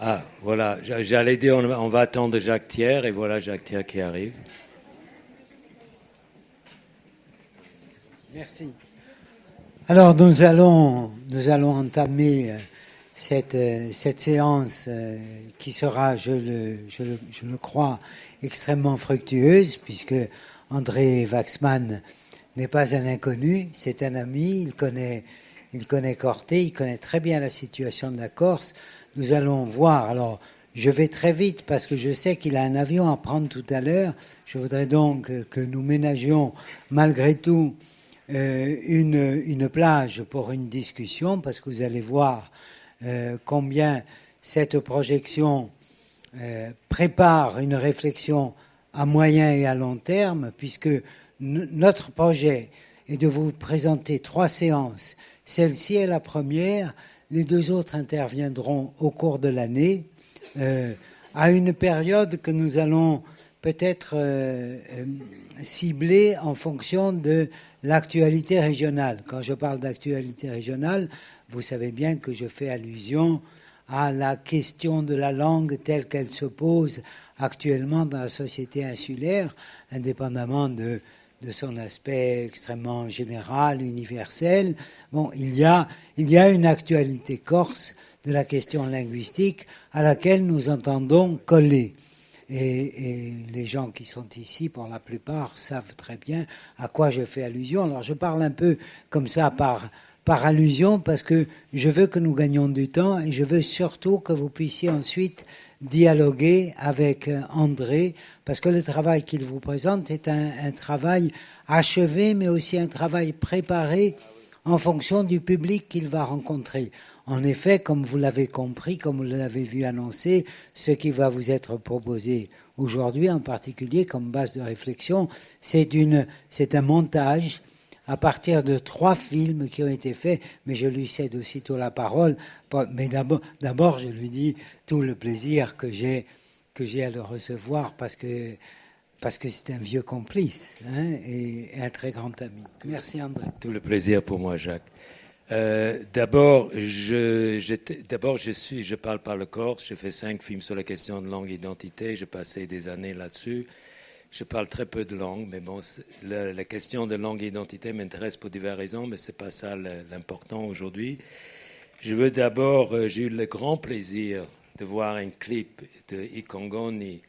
Ah, voilà. J'allais dire, on va attendre Jacques Thiers, et voilà Jacques Thiers qui arrive. Merci. Alors, nous allons entamer cette séance qui sera, je le crois, extrêmement fructueuse, puisque André Waxman n'est pas un inconnu, c'est un ami, il connaît Corté, il connaît très bien la situation de la Corse. Nous allons voir. Alors, je vais très vite parce que je sais qu'il a un avion à prendre tout à l'heure. Je voudrais donc que nous ménagions malgré tout une plage pour une discussion, parce que vous allez voir combien cette projection prépare une réflexion à moyen et à long terme, puisque notre projet est de vous présenter 3 séances. Celle-ci est la première, les 2 autres interviendront au cours de l'année, à une période que nous allons peut-être cibler en fonction de l'actualité régionale. Quand je parle d'actualité régionale, vous savez bien que je fais allusion à la question de la langue telle qu'elle se pose actuellement dans la société insulaire, indépendamment de son aspect extrêmement général, universel. Bon, il y a une actualité corse de la question linguistique à laquelle nous entendons coller. Et les gens qui sont ici, pour la plupart, savent très bien à quoi je fais allusion. Alors je parle un peu comme ça par allusion, parce que je veux que nous gagnions du temps et je veux surtout que vous puissiez ensuite dialoguer avec André, parce que le travail qu'il vous présente est un travail achevé, mais aussi un travail préparé en fonction du public qu'il va rencontrer. En effet, comme vous l'avez compris, comme vous l'avez vu annoncer, ce qui va vous être proposé aujourd'hui, en particulier comme base de réflexion, c'est un montage à partir de 3 films qui ont été faits, mais je lui cède aussitôt la parole. Mais d'abord, je lui dis tout le plaisir que j'ai à le recevoir, parce que c'est un vieux complice, hein, et un très grand ami. Merci André. Tout le plaisir pour moi, Jacques. D'abord, je parle par le corse. J'ai fait 5 films sur la question de langue et identité. J'ai passé des années là-dessus. Je parle très peu de langue, mais bon, la question de langue et identité m'intéresse pour diverses raisons, mais c'est pas ça l'important aujourd'hui. J'ai eu le grand plaisir de voir un clip de Ikongoni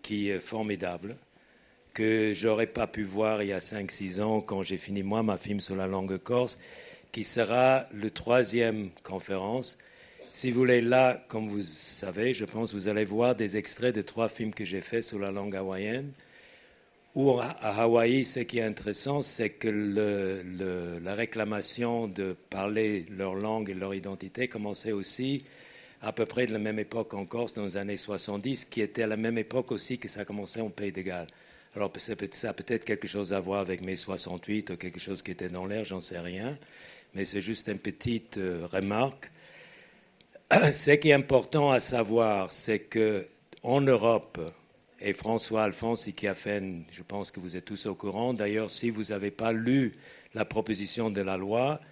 qui est formidable, que j'aurais pas pu voir il y a 5-6 ans quand j'ai fini moi ma film sur la langue corse, qui sera le 3e conférence. Si vous voulez, là, comme vous savez, je pense que vous allez voir des extraits de 3 films que j'ai faits sur la langue hawaïenne. Où à Hawaï, ce qui est intéressant, c'est que la réclamation de parler leur langue et leur identité commençait aussi à peu près de la même époque en Corse, dans les années 70, qui était à la même époque aussi que ça commençait en Pays de Galles. Alors ça a peut-être quelque chose à voir avec mai 68 ou quelque chose qui était dans l'air, j'en sais rien, mais c'est juste une petite remarque. Ce qui est important à savoir, c'est qu'en Europe, et François Alphonse qui a fait, je pense que vous êtes tous au courant, d'ailleurs, si vous n'avez pas lu la proposition de la loi,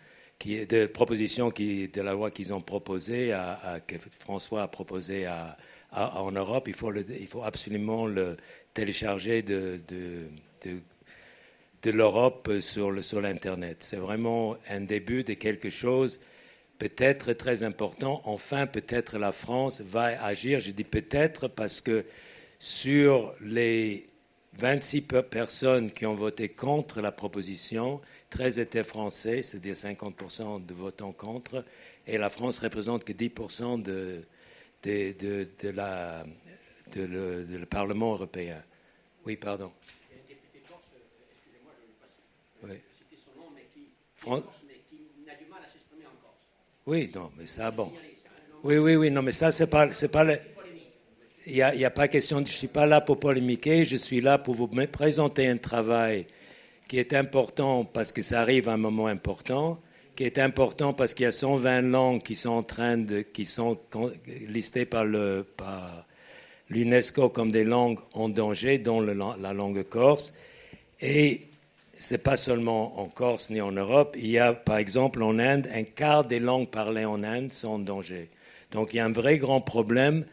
de la loi qu'ils ont proposée, que François a proposé en Europe, il faut absolument le télécharger de l'Europe sur l'Internet. C'est vraiment un début de quelque chose peut-être très important. Enfin, peut-être la France va agir. Je dis peut-être parce que sur les 26 personnes qui ont voté contre la proposition, 13 étaient français, c'est-à-dire 50% de votants contre, et la France représente que 10% le Parlement européen. Oui, pardon. Oui. Oui, non, mais ça, bon. Oui, non, mais ça, c'est pas il n'y a pas question, je ne suis pas là pour polémiquer, je suis là pour vous présenter un travail qui est important parce que ça arrive à un moment important, qui est important parce qu'il y a 120 langues qui sont listées par l'UNESCO comme des langues en danger, dont la langue corse. Et ce n'est pas seulement en Corse ni en Europe. Il y a, par exemple, en Inde, un quart des langues parlées en Inde sont en danger. Donc il y a un vrai grand problème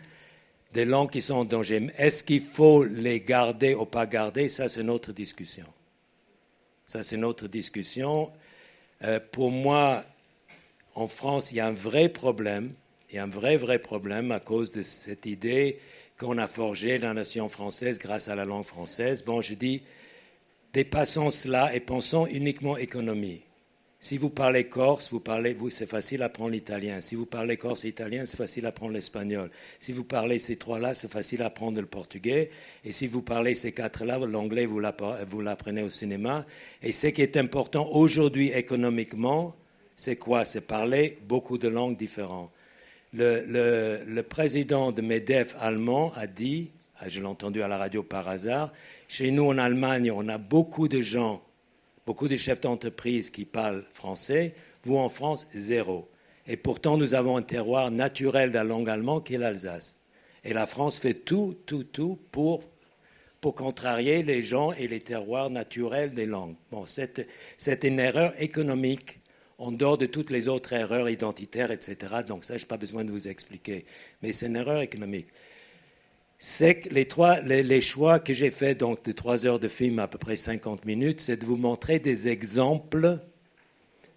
des langues qui sont en danger. Est-ce qu'il faut les garder ou pas garder? Ça, c'est notre discussion. Ça, c'est notre discussion. Pour moi, en France, il y a un vrai problème. Il y a un vrai problème à cause de cette idée qu'on a forgé la nation française grâce à la langue française. Bon, je dis, dépassons cela et pensons uniquement économie. Si vous parlez corse, c'est facile à apprendre l'italien. Si vous parlez corse et italien, c'est facile à apprendre l'espagnol. Si vous parlez ces trois-là, c'est facile à apprendre le portugais. Et si vous parlez ces quatre-là, l'anglais, vous l'apprenez au cinéma. Et ce qui est important aujourd'hui économiquement, c'est quoi? C'est parler beaucoup de langues différentes. Le président de MEDEF allemand a dit, je l'ai entendu à la radio par hasard, chez nous en Allemagne, on a beaucoup de gens, beaucoup de chefs d'entreprise qui parlent français, vous en France, zéro. Et pourtant, nous avons un terroir naturel de la langue allemande qui est l'Alsace. Et la France fait tout pour contrarier les gens et les terroirs naturels des langues. Bon, c'est une erreur économique en dehors de toutes les autres erreurs identitaires, etc. Donc ça, je n'ai pas besoin de vous expliquer. Mais c'est une erreur économique. C'est que les choix que j'ai faits donc, de 3 heures de film, à peu près 50 minutes, c'est de vous montrer des exemples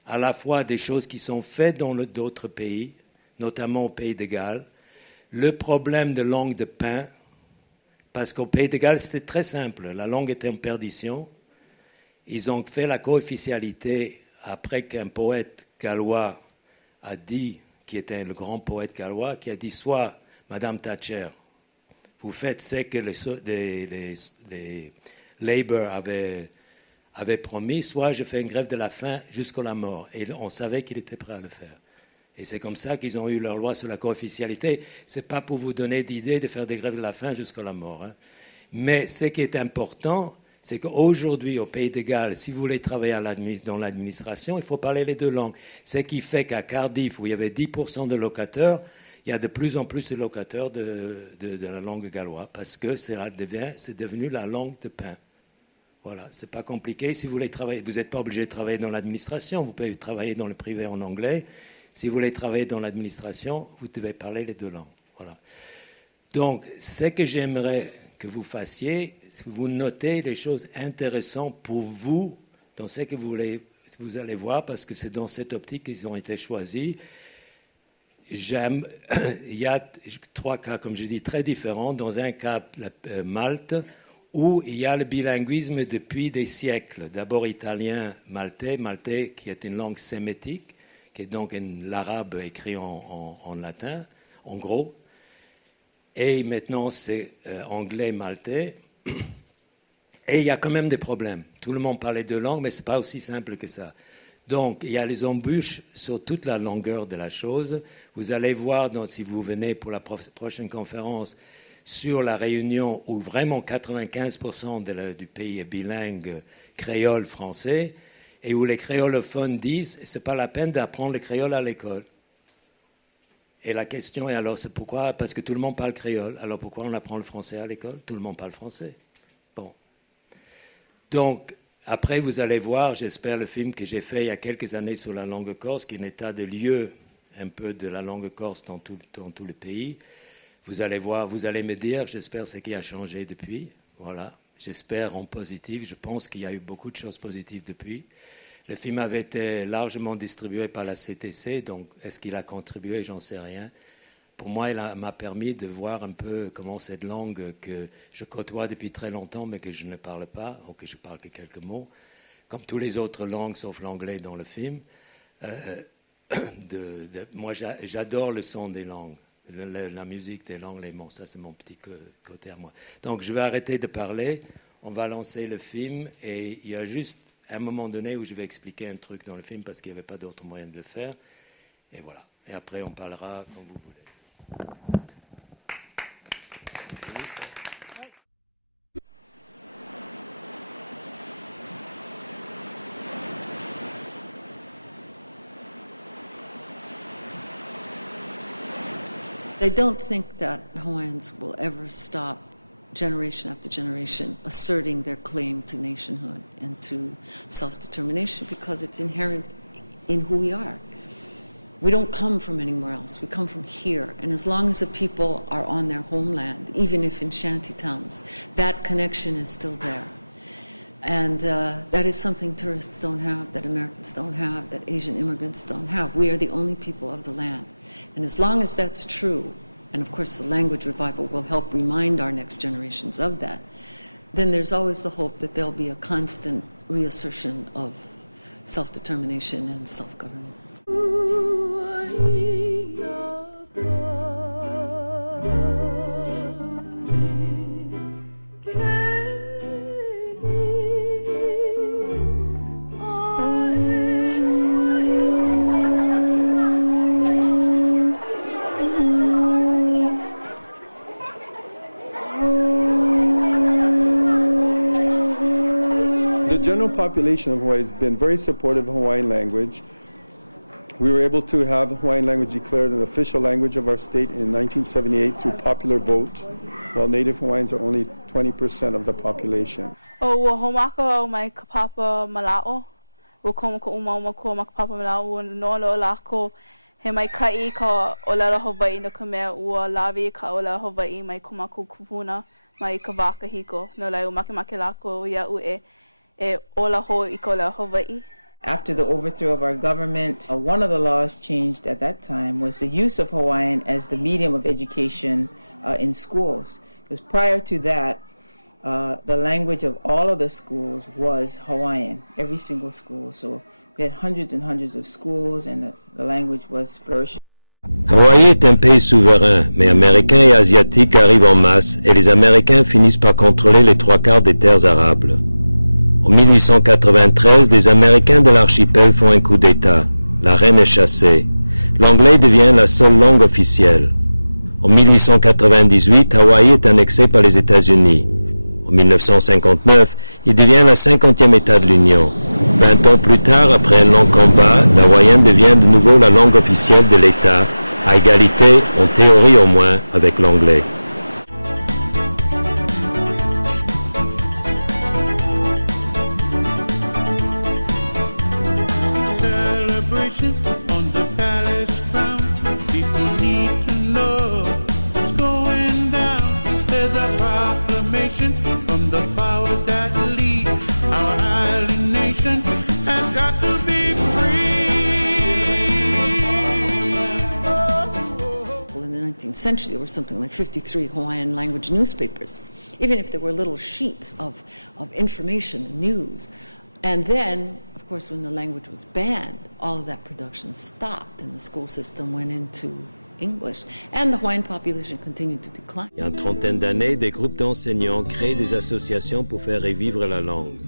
à la fois des choses qui sont faites dans d'autres pays, notamment au Pays de Galles, le problème de langue de pain, parce qu'au Pays de Galles, c'était très simple. La langue était en perdition. Ils ont fait la co-officialité après qu'un poète gallois a dit, qui était le grand poète gallois, qui a dit soit Madame Thatcher, vous faites ce que les Labour avaient promis, soit je fais une grève de la faim jusqu'à la mort. Et on savait qu'il était prêt à le faire. Et c'est comme ça qu'ils ont eu leur loi sur la co-officialité. Ce n'est pas pour vous donner d'idée de faire des grèves de la faim jusqu'à la mort. Hein. Mais ce qui est important, c'est qu'aujourd'hui, au Pays de Galles, si vous voulez travailler dans l'administration, il faut parler les 2 langues. Ce qui fait qu'à Cardiff, où il y avait 10% de locataires, il y a de plus en plus de locataires de la langue galloise, parce que c'est devenu la langue de pain. Voilà, c'est pas compliqué. Si vous voulez travailler, vous n'êtes pas obligé de travailler dans l'administration, vous pouvez travailler dans le privé en anglais. Si vous voulez travailler dans l'administration, vous devez parler les 2 langues. Voilà. Donc, ce que j'aimerais que vous fassiez, c'est que vous notez les choses intéressantes pour vous dans ce que vous allez voir, parce que c'est dans cette optique qu'ils ont été choisis. Il y a 3 cas, comme je dis, très différents. Dans un cas, Malte, où il y a le bilinguisme depuis des siècles. D'abord italien, maltais qui est une langue sémitique, qui est donc l'arabe écrit en latin, en gros. Et maintenant, c'est anglais maltais. Et il y a quand même des problèmes. Tout le monde parle les 2 langues, mais ce n'est pas aussi simple que ça. Donc, il y a les embûches sur toute la longueur de la chose. Vous allez voir, si vous venez pour la prochaine conférence, sur la Réunion, où vraiment 95% du pays est bilingue créole-français, et où les créolophones disent « ce n'est pas la peine d'apprendre le créole à l'école ». Et la question est alors, c'est pourquoi? Parce que tout le monde parle créole. Alors pourquoi on apprend le français à l'école? Tout le monde parle français. Bon. Donc, après, vous allez voir, j'espère, le film que j'ai fait il y a quelques années sur la langue corse, qui est un état de lieu un peu de la langue corse dans tout le pays. Vous allez voir, vous allez me dire, j'espère, ce qui a changé depuis. Voilà. J'espère en positif. Je pense qu'il y a eu beaucoup de choses positives depuis. Le film avait été largement distribué par la CTC, donc est-ce qu'il a contribué? J'en sais rien. Pour moi, il m'a permis de voir un peu comment cette langue que je côtoie depuis très longtemps, mais que je ne parle pas, ou que je parle que quelques mots, comme toutes les autres langues, sauf l'anglais dans le film. Moi, j'adore le son des langues, la musique des langues, les mots. Ça, c'est mon petit côté à moi. Donc, je vais arrêter de parler. On va lancer le film, et il y a juste un moment donné où je vais expliquer un truc dans le film parce qu'il n'y avait pas d'autre moyen de le faire. Et voilà. Et après, on parlera comme vous voulez. I don't think that Hawaiians will ever stop generation after generation asserting their claim to nationhood and to self-determination because it's inherent in who we are. We don't come from anywhere else. We come from here. And as long as the people are on their homeland, even if in shanty towns, that connection is still there. And that is something tourists don't have, that Americans don't have, that Asian immigrants don't have. We are the only people of the land. And as long as that's true, and of course the language revival will help remind our next generations of that, then there's always the hope that there'll be a constant reassertion of self-determination and self-government. The general population of Hawaii has been very supportive of Hawaiian language. We were able to have Hawaiian language declared an official language of our state in 1978 through popular vote, while Native Hawaiians are only 20% of the population. O homaka mai kapapa malao. O koma ko uma ko makapapa malao no lo lako. He mai kai ka olelo Hawaii no kame ua lavi ka olelo Hawaii mai kumaku kupuna mai kavaka hiko no lai umake make lako ia ue. After the overthrow of our government, one of the laws changed at that time was the use of Hawaiian as the medium of education in schools. Because prior to that, the language of all of the schools was Hawaiian, every single school. So we had hundreds and hundreds of schools and the language was flourishing. Hawaï est un pays souverain, mais Américains et Asiatiques arrivent en masse et les Américains finissent par contrôler les 3/4 des terres arables. En 1893, des Américains de l'archipel font un coup d'État. La reine est chassée. L'anglais devient la seule langue officielle. En 1898, Hawaï est annexé par les États-Unis. En 1959, il devient la 50e État de l'Union. 20 ans plus tard, après un long combat, l'hawaïen devient de nouveau la langue officielle de l'État, à égalité, en théorie au moins, avec l'anglais. Century, there were something like 53 Hawaiian language newspapers, even if there were little sheets of information, news. And then, of course, when the language was banned, all of that production stopped and the school system went into English. And the Hawaiian population continued to decline. Il y a une trentaine d'années, des groupes d'enseignants créent des associations pour faire revivre la langue.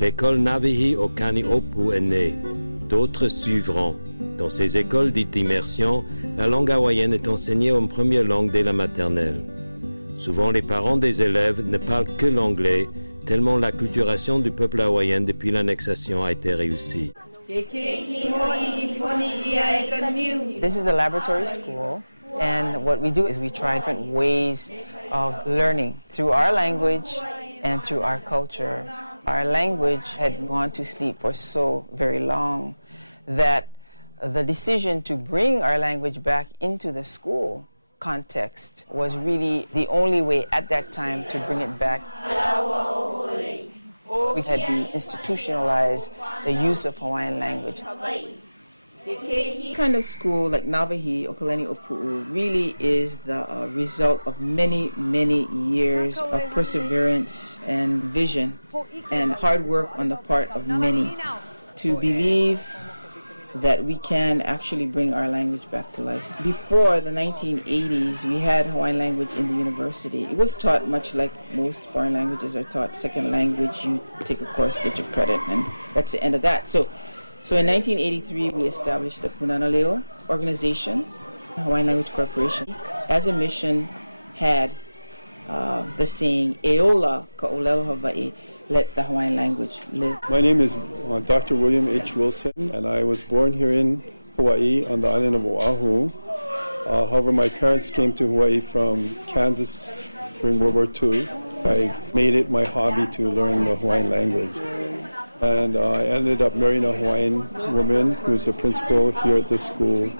L'école Navihi o Kaneopu est née. D'autres suivront. Dans ces écoles dites d'immersion, la langue hawaïenne est enseignée en première langue dès la maternelle. Souvent, les parents des élèves ne parlent que l'anglais, tellement l'acculturation du peuple hawaïen depuis l'annexation a été réussie. This is the laboratory school, and what we do is we try different ways of learning through our language and through our culture. Our language had gone to sleep for so very long that the decision to bring our language back into the school context was really the only way at that time to bring it back. We had to institutionalize the use of Hawaiian language. Kind of school like Navihi o Kaleni Opu'u really is the result of many, many years of perseverance and vision and hard work on the part of many to believe that we can actually bring our language back to life. Before the 1980s, we had Hawaiian language in the university. It was taught much like most foreign languages are taught. Second language, you take a course, get your credit, and that's the end of that. So in 1983, we established the Punana Leo organization, Hawaiian Language Corporation. As a mission, had the saying, Eola ka'olelo Hawaii, let the Hawaiian language live. My name is Dr. William H. Wilson, and I was born here in Hawaii on the island of Oahu. However, my parents came to Hawaii from Kansas during World War II. I made it my hobby to learn the Hawaiian language. And I ended up marrying a Hawaiian woman who's a principal here at the school.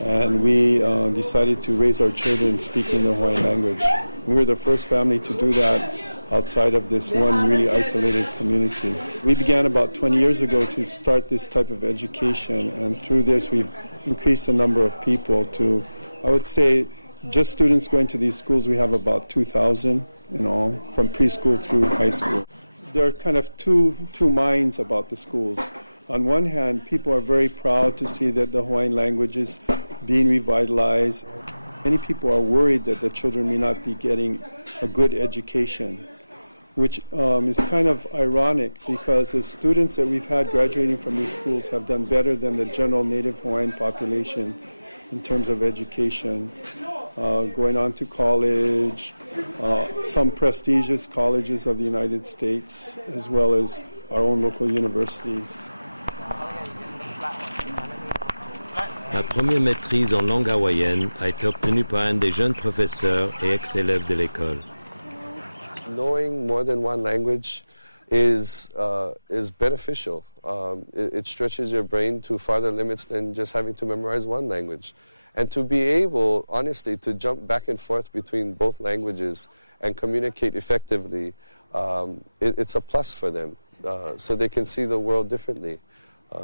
And we decided to raise our children speaking the Hawaiian language. We were the first family to do that outside of this one really isolated community. We began about 20 years ago to start this type of education, and through this we've increased the number of people to, I would say, just students going to these schools, we have about 2,000 in all, from preschool through high school. There are kind of two minds about the schools. On one hand, people are very proud to see that the Hawaiian language is being revitalized. Many people are worried that the children may not be getting a good education, which is kind of ironic because the students that we've had graduating from these schools have done better than the general native Hawaiian population in terms of education, going on to college, some prestigious colleges of the United States, as well as our own local universities. Ma première maîtrise en langue hawaïenne a été obtenue par un des jeunes professeurs et ex-élèves de l'école. Knowing more than one language is beneficial. It stretches your brain to farther limits than just having to memorize one language. And to be able, honestly, to jump back and forth between both languages and communicate effectively, it's a plus for them. So they can see the world differently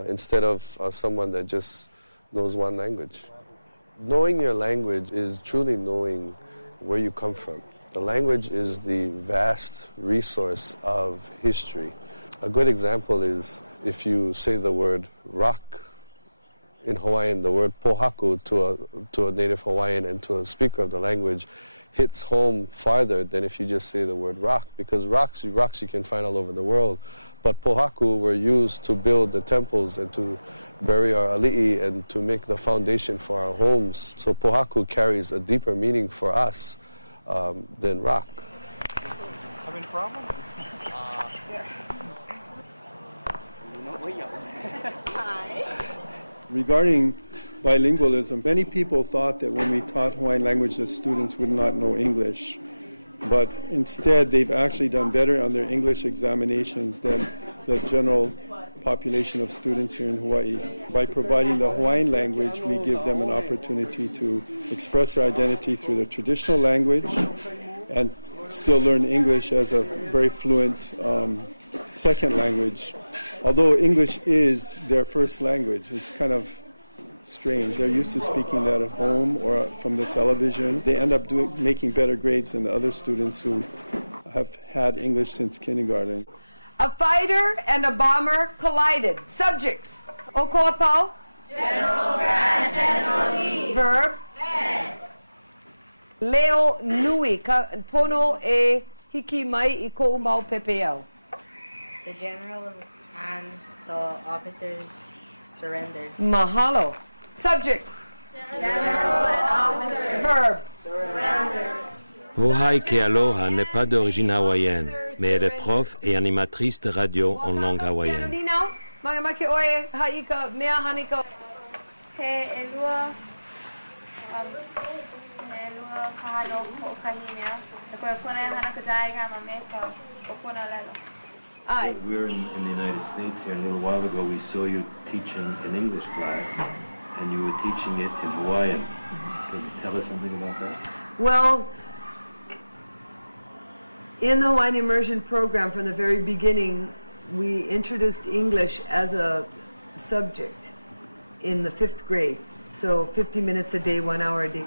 instead of someone that just knows one language. Knowing your language is truly knowing where you come from. The language is the vast resource of history. A good example is if you say the word rock in Hawaiian, the word pohaku to a native Hawaiian and to a speaker of the language hits home farther than if you just say the word rock, because rocks you can find all over the world, but pohaku were used to build the temples and to bury our ali'i and to make the foundation for our homes. So pohaku carries a deeper meaning for us than rock. Having a problem? Regarding bilingualism, many people thought that when we taught Hawaiian language that students would not know English, but instead they've actually done better on their English examinations than the general population of students here in Hawaii. By providing the Hawaiian language, we give them an opportunity to express their identity through their traditional language and still learn English as a very fluent second language. Although English is their first language, it's kind of strange. They're used to speaking that at home or from the television. They end up making better grades than the other students who have had English since kindergarten. A fighter and a bomber collided. Subjects: Okoapau. General Grant, General Lee. Verb: Fence. Leo nui ka pono e hiki mai I ko mau pepeau. The general and the officers surrendered. Mahalo. Subjects: General and officer. Verb: Surrender. Pohaike Aloha n'est pas d'origine hawaïenne, mais elle est prof et animatrice de radio en langue hawaïenne. Magamake oe haika mea hanika. He elua kahalo ko kahimea. The koe hanaka diagram a meka okona lelo. We're in the United States here. A little while ago, we saw you teaching an English class, and you were teaching it in Hawaiian. Can you tell us something about that? Well, in the Hawaiian Immersion program, from the very beginning, we introduced English as a subject in the 5th grade. So 50 minutes a day, 1 hour a day.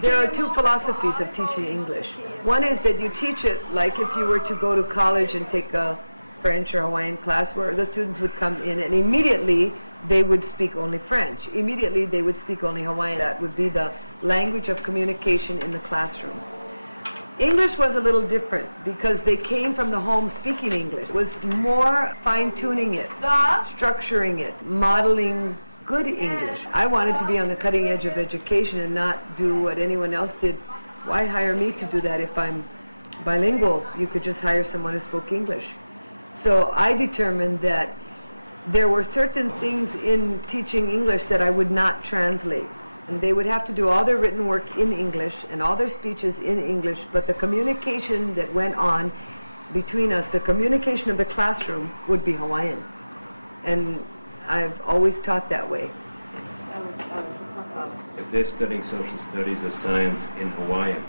There are two philosophies of teaching English. One is that you teach it like if you were to go to college and take a French or Hawaiian class, where the students would come in and immediately they would speak only French. Immediately they would speak only Hawaiian. That would be the language of communication in the classroom. English was a little different because they came from the home speaking English. It was more fine-tuning it, structuring it, modeling good English. I wanted to be on the cutting edge of education and not do what anyone else did. Why hire me to do that if I'm bilingual? You could just hire someone who spoke English. So I determined that there were certain things in teaching English that I would not translate. And they would have to do all their written work in English and all their speeches in English, but the communication that went on between us, the communication of the classroom would be Hawaiian. And I've always taught that way. If they're studying social studies or science in Hawaiian,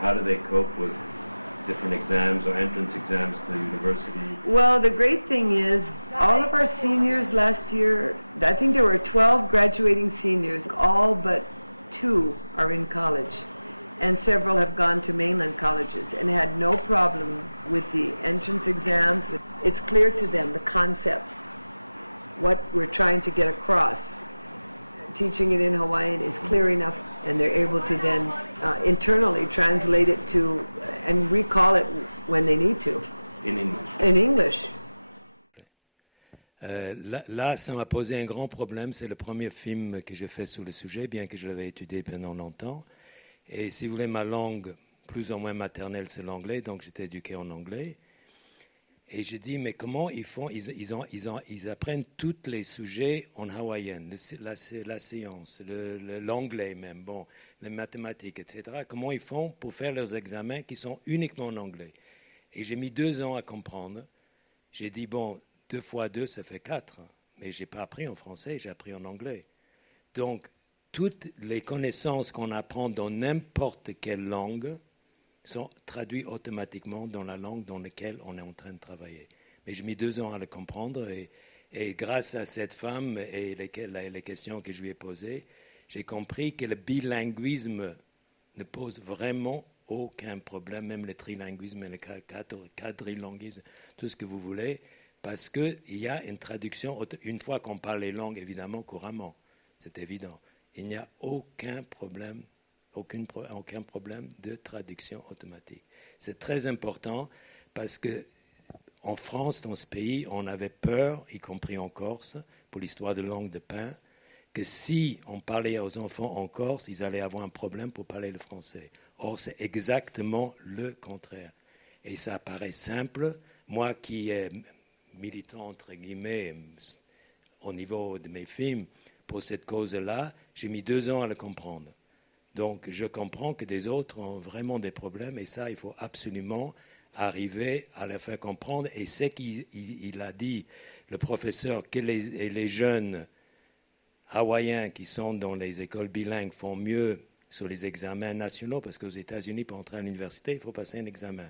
how do they cope with different exams or entrance exams to universities? Well, the great thing is all of our seniors last year, I think there were 12 graduating seniors, all but 2 are in college. And several have gone to mainland colleges and had no problem with the entrance exams. It's clear to them, the concepts, what we're trying to get across. Teaching it in Hawaiian is clear enough, and they're able to then internally translate it to and recall it when they need to. In English. In English. Là, ça m'a posé un grand problème. C'est le premier film que j'ai fait sur le sujet, bien que je l'avais étudié pendant longtemps. Et si vous voulez, ma langue plus ou moins maternelle, c'est l'anglais, donc j'étais éduqué en anglais. Et je dis, mais comment ils font? Ils apprennent tous les sujets en hawaïen, la science, l'anglais même, bon, les mathématiques, etc. Comment ils font pour faire leurs examens qui sont uniquement en anglais? Et j'ai mis 2 ans à comprendre. J'ai dit, bon, 2 fois 2, ça fait 4. Mais je n'ai pas appris en français, j'ai appris en anglais. Donc, toutes les connaissances qu'on apprend dans n'importe quelle langue sont traduites automatiquement dans la langue dans laquelle on est en train de travailler. Mais j'ai mis 2 ans à le comprendre et grâce à cette femme et les questions que je lui ai posées, j'ai compris que le bilinguisme ne pose vraiment aucun problème, même le trilinguisme et le quadrilinguisme, tout ce que vous voulez, parce qu'il y a une traduction, une fois qu'on parle les langues, évidemment, couramment, c'est évident. Il n'y a aucun problème de traduction automatique. C'est très important parce que en France, dans ce pays, on avait peur, y compris en Corse, pour l'histoire de langue de pain, que si on parlait aux enfants en Corse, ils allaient avoir un problème pour parler le français. Or, c'est exactement le contraire. Et ça paraît simple. Moi qui est militant, entre guillemets, au niveau de mes films, pour cette cause-là, j'ai mis 2 ans à le comprendre. Donc, je comprends que des autres ont vraiment des problèmes et ça, il faut absolument arriver à le faire comprendre. Et c'est qu'il a dit, le professeur, que les jeunes hawaïens qui sont dans les écoles bilingues font mieux sur les examens nationaux, parce qu'aux États-Unis, pour entrer à l'université, il faut passer un examen.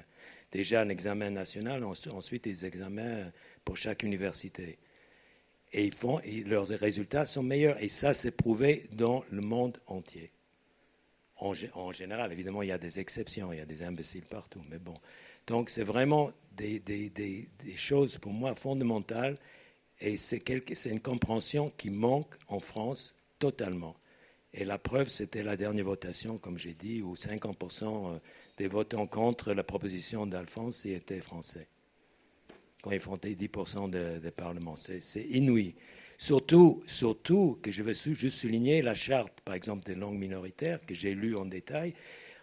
Déjà un examen national, ensuite des examens pour chaque université. Et leurs résultats sont meilleurs. Et ça, c'est prouvé dans le monde entier. En général, évidemment, il y a des exceptions, il y a des imbéciles partout. Mais bon, donc c'est vraiment des choses pour moi fondamentales. Et c'est une compréhension qui manque en France totalement. Et la preuve, c'était la dernière votation, comme j'ai dit, où 50% des votants contre la proposition d'Alphonse étaient français. Quand ils font 10% des parlements. C'est inouï. Surtout que je veux juste souligner la charte, par exemple, des langues minoritaires, que j'ai lue en détail.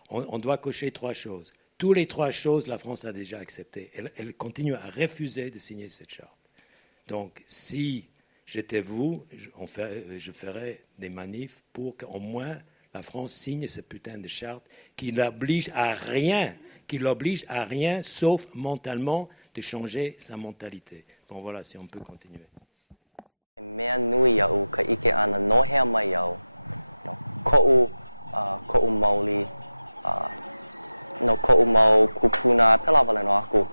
On doit cocher 3 choses. Toutes les 3 choses, la France a déjà acceptées. Elle continue à refuser de signer cette charte. Donc, si j'étais vous, je ferais des manifs pour qu'au moins la France signe cette putain de charte qui l'oblige à rien, sauf mentalement de changer sa mentalité. Bon, voilà, si on peut continuer. Mea nui au ka ike ana nohea mai au ko'u mauli no ko'u mau kupuna pela wale no aku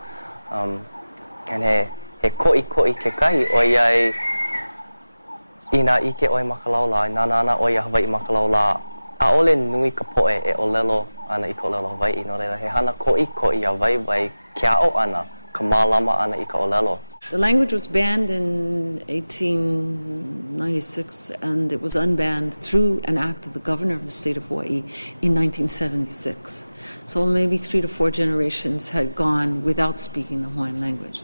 and he ko'i ke kai oiai ina ike oi makalaula nana oi Hawaii makalaula a ole nui ka poe e olelo ana I ka olelo Hawaii no reira he hana ko'i a vai kia o ana ka malama ana I ka olelo. The language was banned in 1896 and it was unbanned through an act of the governor of the state of Hawaii in 1976. So maybe 3 to 4 generations had gone without speaking the Hawaiian language.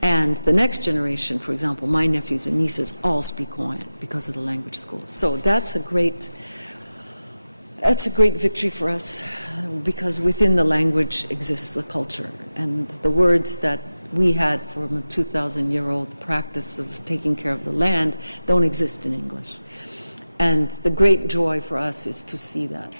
And the next generation, for example, my nephews and nieces all speak Hawaiian because of the language schools. So that's a great victory for us because within the language exists the culture and the words that we had from a 2,000-year-old practice of taking care of the land don't exist in English. And the great joy for us is to see that.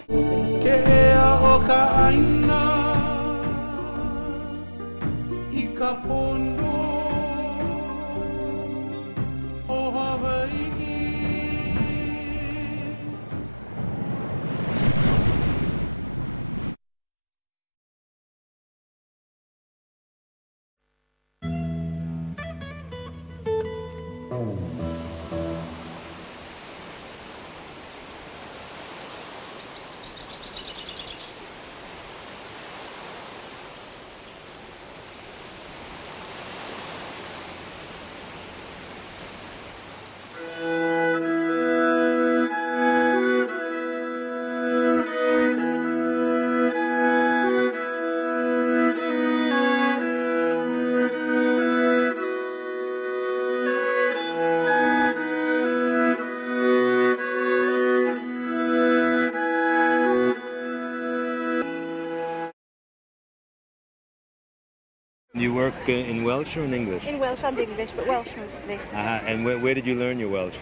You work in Welsh or in English? In Welsh and English, but Welsh mostly. And where did you learn your Welsh?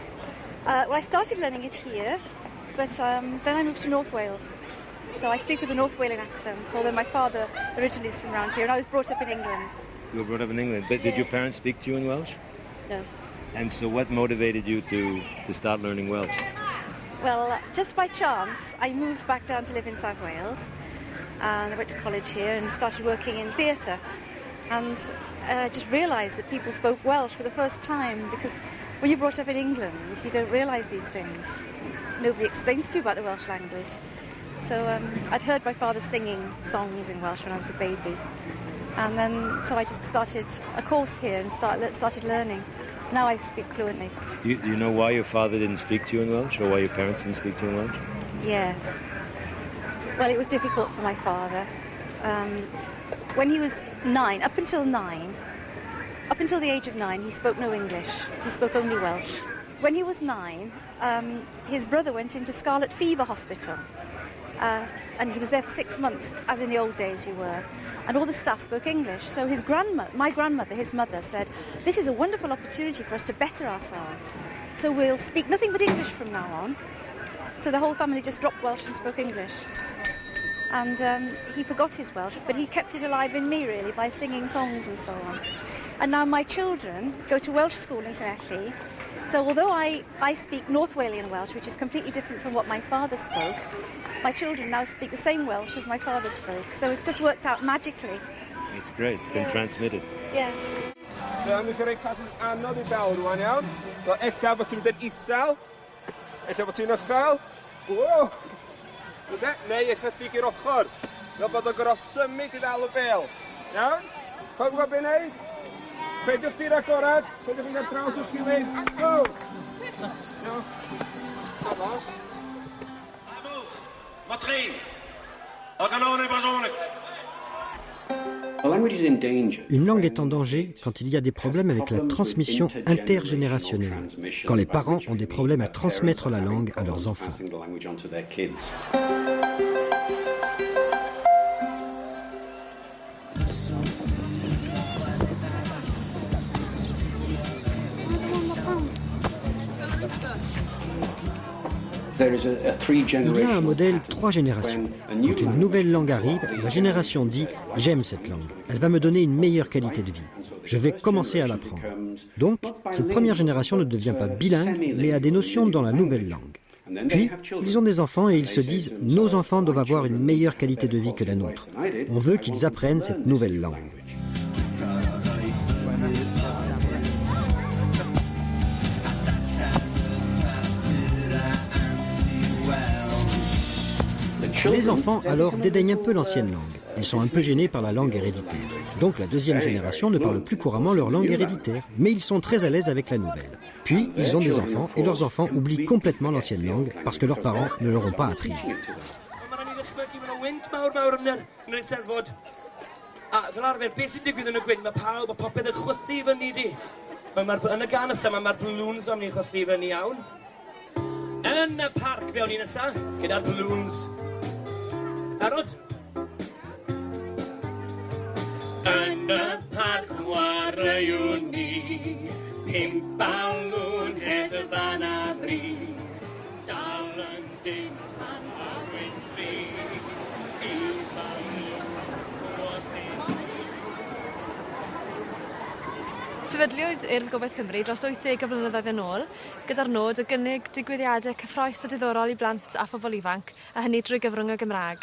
Well, I started learning it here, but then I moved to North Wales. So I speak with a North Walian accent, although my father originally is from around here, and I was brought up in England. You were brought up in England, but did your parents speak to you in Welsh? No. And so what motivated you to start learning Welsh? Well, just by chance, I moved back down to live in South Wales, and I went to college here and started working in theatre. And just realised that people spoke Welsh for the first time, because when you're brought up in England, you don't realise these things. Nobody explains to you about the Welsh language. So I'd heard my father singing songs in Welsh when I was a baby. And then, so I just started a course here and started learning. Now I speak fluently. You know why your father didn't speak to you in Welsh, or why your parents didn't speak to you in Welsh? Yes. Well, it was difficult for my father. When he was 9, up until the age of 9, he spoke no English. He spoke only Welsh. When he was 9, his brother went into scarlet fever hospital. And he was there for 6 months, as in the old days you were. And all the staff spoke English. So my grandmother, his mother, said, "This is a wonderful opportunity for us to better ourselves. So we'll speak nothing but English from now on." So the whole family just dropped Welsh and spoke English. And he forgot his Welsh, but he kept it alive in me, really, by singing songs and so on. And now my children go to Welsh school in Llanelli. So although I speak North Walian Welsh, which is completely different from what my father spoke, my children now speak the same Welsh as my father spoke. So it's just worked out magically. It's great. It's been transmitted. Yes. Dwi'n mynd i roi classes anodd I bel rwan iawn. So ella bod ti'n mynd yn isel. Ella bod ti'n uchel. Whoa! Neu ychydig i'r ochr. Fel bod o'n gorau symud I ddal y bel. Iawn? Co'n gwybod be'n neud? Peidiwch di'r agorad. Peidiwch di'r draws o'ch gilydd. Go! Iawn. Thomas. Adolf, Matrin. Organone Bazonik. Une langue est en danger quand il y a des problèmes avec la transmission intergénérationnelle, quand les parents ont des problèmes à transmettre la langue à leurs enfants. Il y a un modèle 3 générations. Quand une nouvelle langue arrive, la génération dit « j'aime cette langue, elle va me donner une meilleure qualité de vie, je vais commencer à l'apprendre ». Donc, cette première génération ne devient pas bilingue, mais a des notions dans la nouvelle langue. Puis, ils ont des enfants et ils se disent « nos enfants doivent avoir une meilleure qualité de vie que la nôtre. On veut qu'ils apprennent cette nouvelle langue ». Les enfants, alors, dédaignent un peu l'ancienne langue. Ils sont un peu gênés par la langue héréditaire. Donc la deuxième génération ne parle plus couramment leur langue héréditaire, mais ils sont très à l'aise avec la nouvelle. Puis, ils ont des enfants, et leurs enfants oublient complètement l'ancienne langue, parce que leurs parents ne leur ont pas apprise. Arod. Yn y parc chwaraewn ni, 5 balwn hedfan a ddri, dal yn dim pan awyn tri, I balwn Sefydliwyd Urdd Gobaith Cymru dros 80 blynyddoedd yn ôl, gyda'r nod o gynnig digwyddiadau cyffrous a diddorol I blant a phobl ifanc, a hynny drwy gyfrwng y Gymraeg.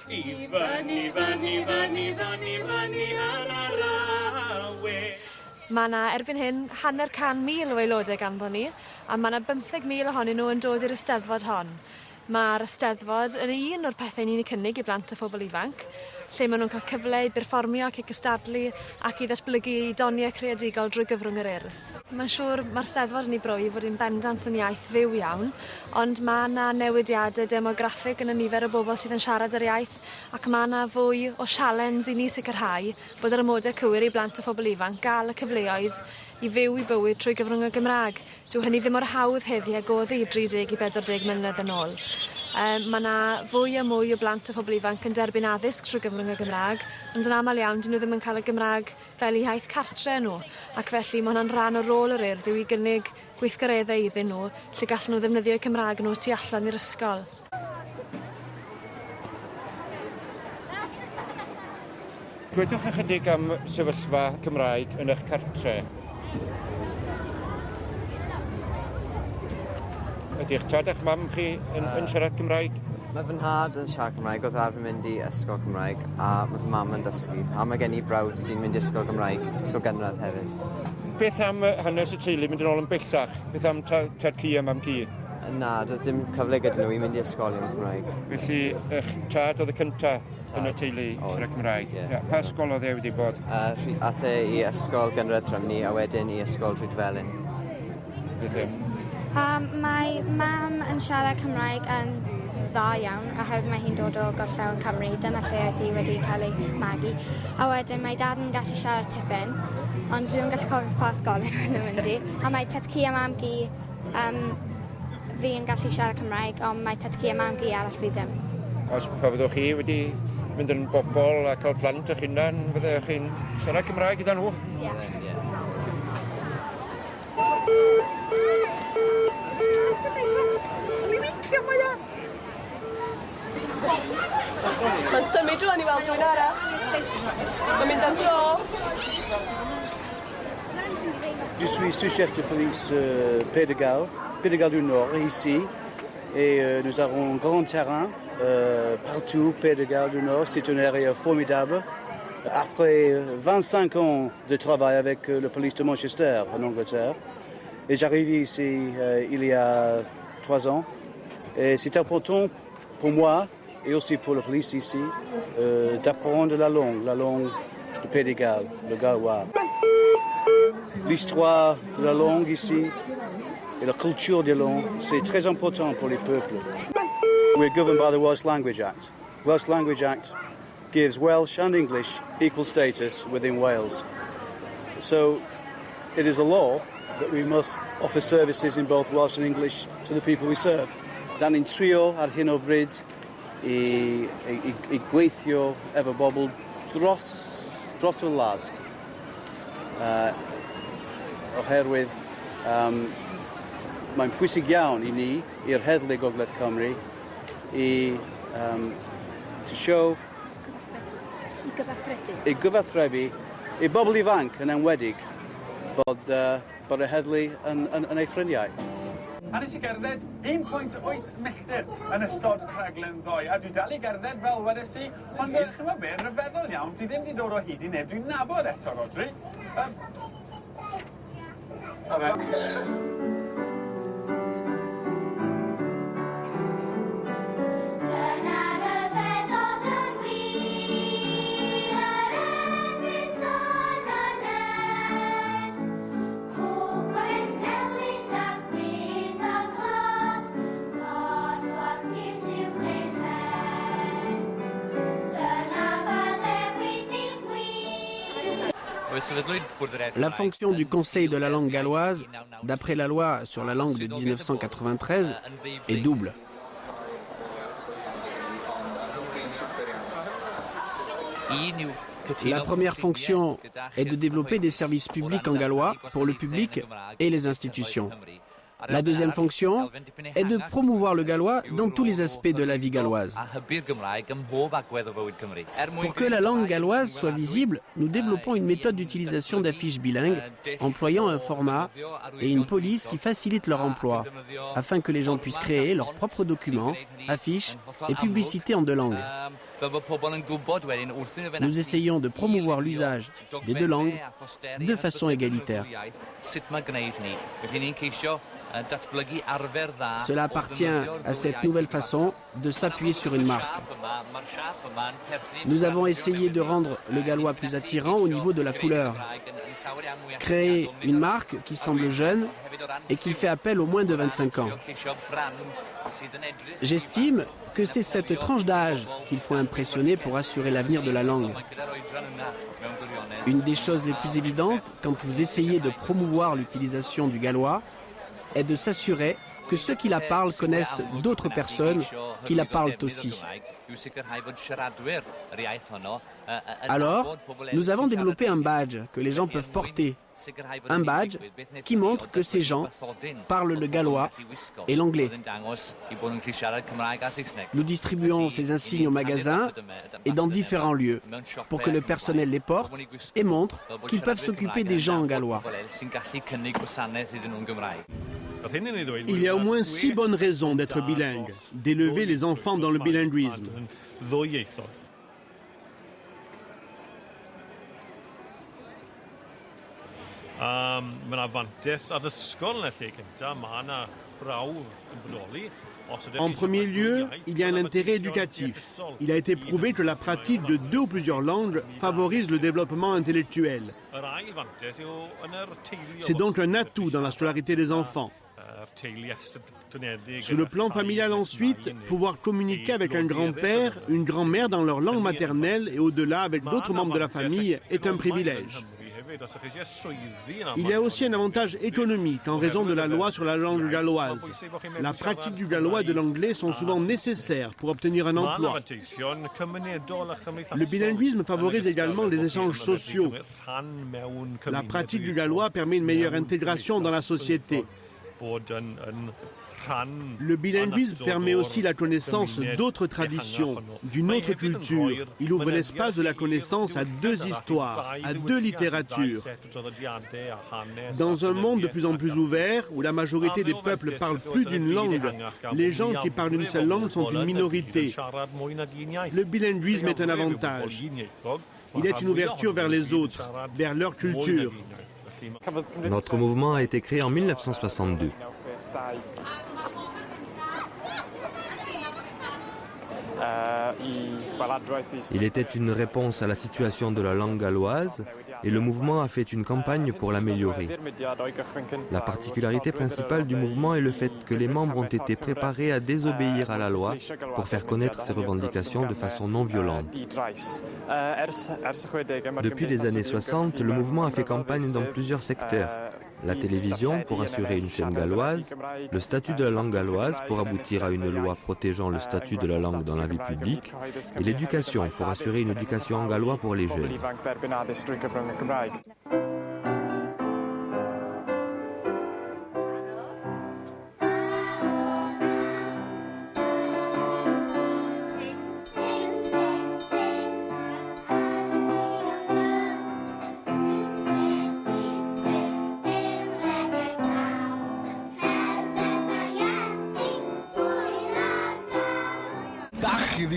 Mae yna erbyn hyn 100,000 o aelodau ganddo ni, a mae yna 15,000 ohonyn nhw yn dod i'r Eisteddfod hon. Mae'r Eisteddfod yn un o'r pethau ni'n ei cynnig i blant a phobl ifanc, lle maen nhw'n cael cyfle i berfformio ac i gystadlu ac i ddatblygu doniau creadigol drwy gyfrwng yr urdd. Mae'n siŵr mae'r Eisteddfod yn ei broi fod hi'n bendant yn iaith fyw iawn, ond mae yna newidiadau demograffig yn y nifer o bobl sydd yn siarad yr iaith, ac mae yna fwy o sialens i ni sicrhau bod yr amodau cywir i blant a phobl ifanc gael y cyfleoedd i fyw i bywyd trwy gyfrwng y Gymraeg. Dyw hynny ddim mor hawdd heddi ag oedd hi 30 i 40 mlynedd yn ôl. Mae yna fwy a mwy o blant a phobl ifanc yn derbyn addysg trwy gyfrwng y Gymraeg, ond yn aml iawn dyn nhw ddim yn cael y Gymraeg fel eu iaith cartre nhw, ac felly mae hwnna'n rhan o rôl yr urdd yw i gynnig gweithgareddau iddyn nhw, lle gallen nhw ddefnyddio eu Cymraeg nhw tu allan i'r ysgol. Dwedwch ychydig am sefyllfa Cymraeg yn eich cartre. Ydych tad eich mam chi yn siarad Cymraeg? Mae fy nhad yn siarad Cymraeg, oedd arfer mynd i ysgol Cymraeg, a mae fy mam yn dysgu. A mae gen i brawd sy'n mynd i ysgol Gymraeg, ysgol gynradd hefyd. Beth am hanes y teulu mynd yn ôl yn bellach? Beth am tad ci a mam ci? Na, doedd dim cyfle gyda nhw i mynd i ysgolion Cymraeg. Felly, eich tad oedd y cyntaf yn y teulu siarad Cymraeg? Pa ysgol oedd e wedi bod? Ath e i ysgol gynradd Rhymni a wedyn i ysgol Rhydfelyn. Mae mam yn siarad Cymraeg yn dda iawn, oherwydd mae hi'n dod o Gorffewn Cymru, dyna lle oedd hi wedi cael ei magu. A wedyn mae dad yn gallu siarad tipyn, ond dwi ddim gallu cofio pa ysgolion yn mynd i. A mae tatci a mam gi fi yn gallu siarad Cymraeg, ond mae tatci a mam gi arall fi ddim. Os pa fyddwch chi wedi mynd yn bobl a cael plant eich hunan, fyddwch chi'n siarad Cymraeg gyda nhw? Ie. Mae'n symud rwan i weld rhywun arall. Mae'n mynd am dro. Je suis sous-chef de police Pays de Galles du Nord, ici. Et nous avons un grand terrain partout, Pays de Galles du Nord. C'est une area formidable. Après 25 ans de travail avec la police de Manchester en Angleterre, et j'arrive ici il y a 3 ans. Et c'est important pour moi et aussi pour la police ici d'apprendre la langue du Pays de Galles, le gallois. L'histoire de la langue ici et la culture des langues, c'est très important pour les peuples. We're governed by the Welsh Language Act. Welsh Language Act gives Welsh and English equal status within Wales. So it is a law that we must offer services in both Welsh and English to the people we serve. Dan ni'n trio ar hyn o bryd i gweithio efo bobl dros y wlad. Oherwydd mae'n pwysig iawn i ni, i'r heddlu Gogledd Cymru, to show i gyfathrebu i bobl ifanc yn enwedig bod y heddlu yn ei ffrindiau. A nes i gerdded 1.8 milltir yn ystod rhaglen ddoe, a dwi dal i gerdded fel wedes i, ond chi'n be, ryfeddol iawn, dwi ddim wedi dod o hyd i neb, dwi'n nabod eto, Rodri. La fonction du Conseil de la langue galloise, d'après la loi sur la langue de 1993, est double. La première fonction est de développer des services publics en gallois pour le public et les institutions. La deuxième fonction est de promouvoir le gallois dans tous les aspects de la vie galloise. Pour que la langue galloise soit visible, nous développons une méthode d'utilisation d'affiches bilingues, employant un format et une police qui facilitent leur emploi, afin que les gens puissent créer leurs propres documents, affiches et publicités en deux langues. Nous essayons de promouvoir l'usage des deux langues de façon égalitaire. Cela appartient à cette nouvelle façon de s'appuyer sur une marque. Nous avons essayé de rendre le gallois plus attirant au niveau de la couleur. Créer une marque qui semble jeune et qui fait appel aux moins de 25 ans. J'estime que c'est cette tranche d'âge qu'il faut impressionner pour assurer l'avenir de la langue. Une des choses les plus évidentes quand vous essayez de promouvoir l'utilisation du gallois est de s'assurer que ceux qui la parlent connaissent d'autres personnes qui la parlent aussi. Alors, nous avons développé un badge que les gens peuvent porter. Un badge qui montre que ces gens parlent le gallois et l'anglais. Nous distribuons ces insignes au magasin et dans différents lieux pour que le personnel les porte et montre qu'ils peuvent s'occuper des gens en gallois. Il y a au moins 6 bonnes raisons d'être bilingue, d'élever les enfants dans le bilinguisme. En premier lieu, il y a un intérêt éducatif. Il a été prouvé que la pratique de 2 ou plusieurs langues favorise le développement intellectuel. C'est donc un atout dans la scolarité des enfants. Sur le plan familial ensuite, pouvoir communiquer avec un grand-père, une grand-mère dans leur langue maternelle et au-delà avec d'autres membres de la famille est un privilège. Il y a aussi un avantage économique en raison de la loi sur la langue galloise. La pratique du gallois et de l'anglais sont souvent nécessaires pour obtenir un emploi. Le bilinguisme favorise également les échanges sociaux. La pratique du gallois permet une meilleure intégration dans la société. Le bilinguisme permet aussi la connaissance d'autres traditions, d'une autre culture. Il ouvre l'espace de la connaissance à 2 histoires, à 2 littératures. Dans un monde de plus en plus ouvert, où la majorité des peuples parlent plus d'une langue, les gens qui parlent une seule langue sont une minorité. Le bilinguisme est un avantage. Il est une ouverture vers les autres, vers leur culture. Notre mouvement a été créé en 1962. Il était une réponse à la situation de la langue galloise et le mouvement a fait une campagne pour l'améliorer. La particularité principale du mouvement est le fait que les membres ont été préparés à désobéir à la loi pour faire connaître ses revendications de façon non violente. Depuis les années 60, le mouvement a fait campagne dans plusieurs secteurs. La télévision pour assurer une chaîne galloise, le statut de la langue galloise pour aboutir à une loi protégeant le statut de la langue dans la vie publique et l'éducation pour assurer une éducation en gallois pour les jeunes.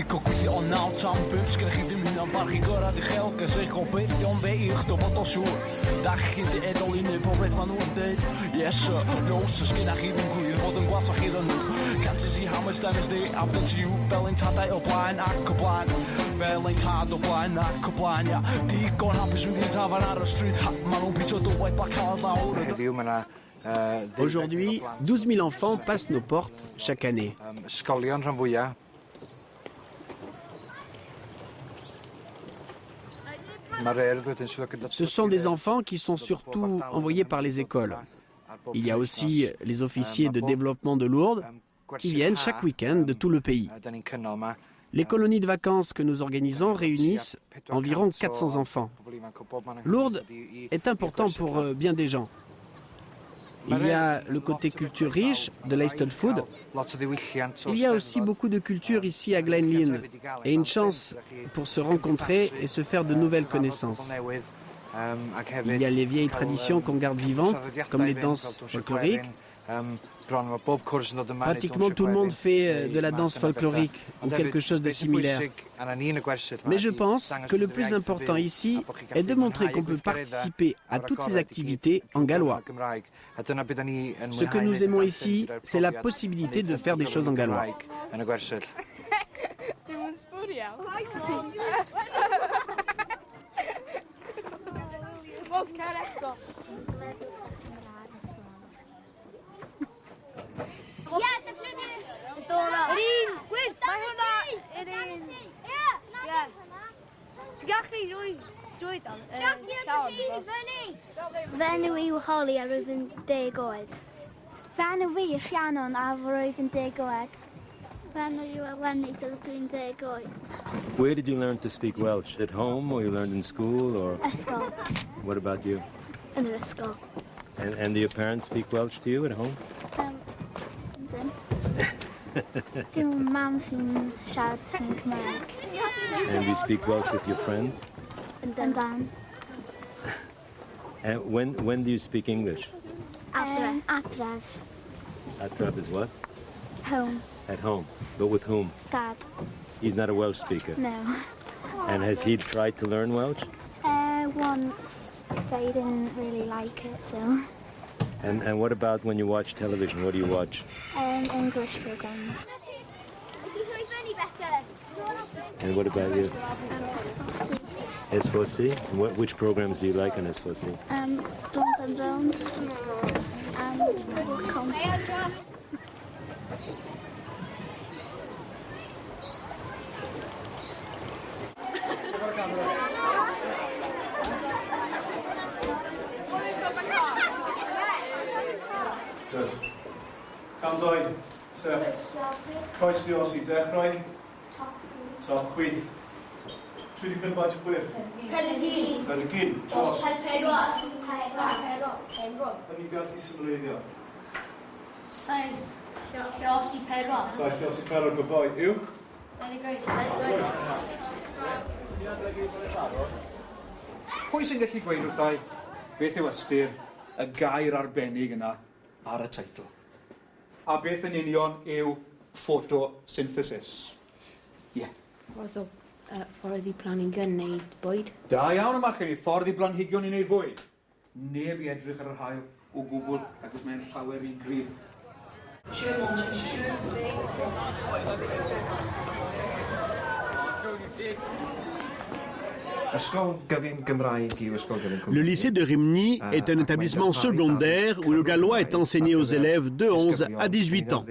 Ko gweithio o naw tan bump sgyn chi ddim hyn am barchu gorau i chelges eich gobeithio'n feich dyfod o siŵr Dach chi'n deudol i neu pob beth maen nhw'n deud Yes sir, no sir, sgyn chi ddim gwir fod yn gwasach iddyn nhw Gantes i hames demes di after tiw fel ein tadau o blaen ac o blaen Fel ein tad o blaen ac o blaen ia Digon hapus mynd i'n tafarn ar y stryd Maen nhw'n piso dywed blac calad lawr Aujourd'hui, 12 000 enfants passent nos portes chaque année. Ce sont des enfants qui sont surtout envoyés par les écoles. Il y a aussi les officiers de développement de Lourdes qui viennent chaque week-end de tout le pays. Les colonies de vacances que nous organisons réunissent environ 400 enfants. Lourdes est important pour bien des gens. Il y a le côté culture riche de l'Eastern Food. Il y a aussi beaucoup de culture ici à Glen Lyn et une chance pour se rencontrer et se faire de nouvelles connaissances. Il y a les vieilles traditions qu'on garde vivantes, comme les danses folkloriques. Pratiquement tout le monde fait de la danse folklorique ou quelque chose de similaire. Mais je pense que le plus important ici est de montrer qu'on peut participer à toutes ces activités en gallois. Ce que nous aimons ici, c'est la possibilité de faire des choses en gallois. Fenw i'w holi a roedd yn 10 oed. Fenw fi y Rhiannon a roedd yn 10 oed. Fenw i'w eleni dydw dwi'n 10 oed. Where did you learn to speak Welsh? At home or you learned in school? Or Ysgol. What about you? Yn yr ysgol. And do your parents speak Welsh to you at home? Dim mam sy'n siarad yn Cymraeg. And do you speak Welsh with your friends? Yn dan. And when do you speak English? Adref. Adref is what? Home. At home. But with whom? Dad. He's not a Welsh speaker? No. And has he tried to learn Welsh? Once, but he didn't really like it, so... And what about when you watch television? What do you watch? English programs. And what about you? S4C. And which programs do you like on S4C? Drunk and Jones and Welcome. Good. Camdoen, Steph. Croes ni os I dechrau. Top chwith. 35 badge chwith. Perygyn. Jos. Yn I gallu symleiddio. Saith Llos I Pedwar. Saith Llos I Pedwar, good boy. Yw? 28. Pwy sy'n gallu gweud wrthai beth yw ystyr y gair arbennig yna ar y teitl? A beth yn union yw photosynthesis? Ie. Ffordd I planhigion wneud bwyd. Da iawn yma chi, ffordd I blanhigion I wneud fwyd. Neb I edrych ar yr haul o gwbl ac os mae'n llawer I gryf. Le lycée de Rimini est un établissement secondaire où le gallois est enseigné aux élèves de 11 à 18 ans.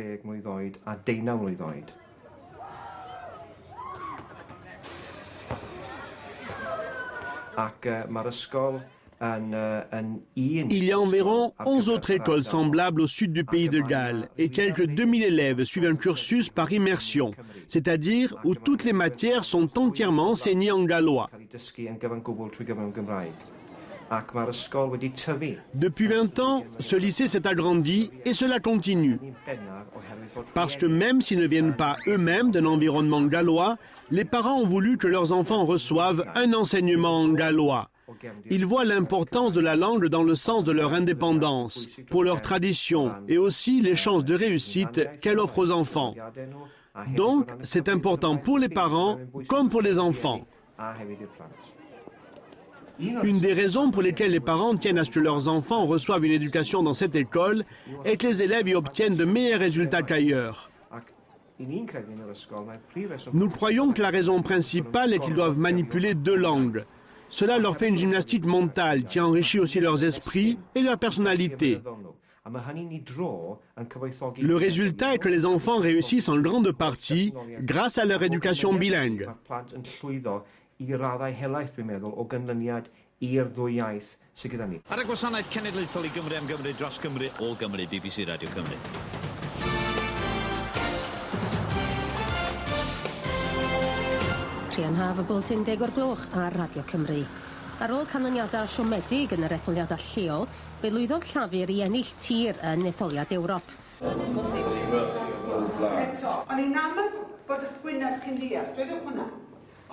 Il y a environ 11 autres écoles semblables au sud du pays de Galles et quelques 2000 élèves suivent un cursus par immersion, c'est-à-dire où toutes les matières sont entièrement enseignées en gallois. Depuis 20 ans, ce lycée s'est agrandi et cela continue. Parce que même s'ils ne viennent pas eux-mêmes d'un environnement gallois, les parents ont voulu que leurs enfants reçoivent un enseignement en gallois. Ils voient l'importance de la langue dans le sens de leur indépendance, pour leur tradition et aussi les chances de réussite qu'elle offre aux enfants. Donc, c'est important pour les parents comme pour les enfants. Une des raisons pour lesquelles les parents tiennent à ce que leurs enfants reçoivent une éducation dans cette école est que les élèves y obtiennent de meilleurs résultats qu'ailleurs. Nous croyons que la raison principale est qu'ils doivent manipuler 2 langues. Cela leur fait une gymnastique mentale qui enrichit aussi leurs esprits et leur personnalité. Le résultat est que les enfants réussissent en grande partie grâce à leur éducation bilingue. Ar y gwasanaeth cenedlaethol I Gymru am Gymru dros Gymru o Gymru BBC Radio Cymru. Rhian Haf y Bwltyn 10 o'r gloch ar Radio Cymru. Ar ôl canlyniadau siomedig yn yr etholiadau lleol, fe lwyddodd Llafur i ennill tir yn etholiad Ewrop. Eto, o'n i'n aml bod eich gwyneb chi'n deall, dwedwch hwnna.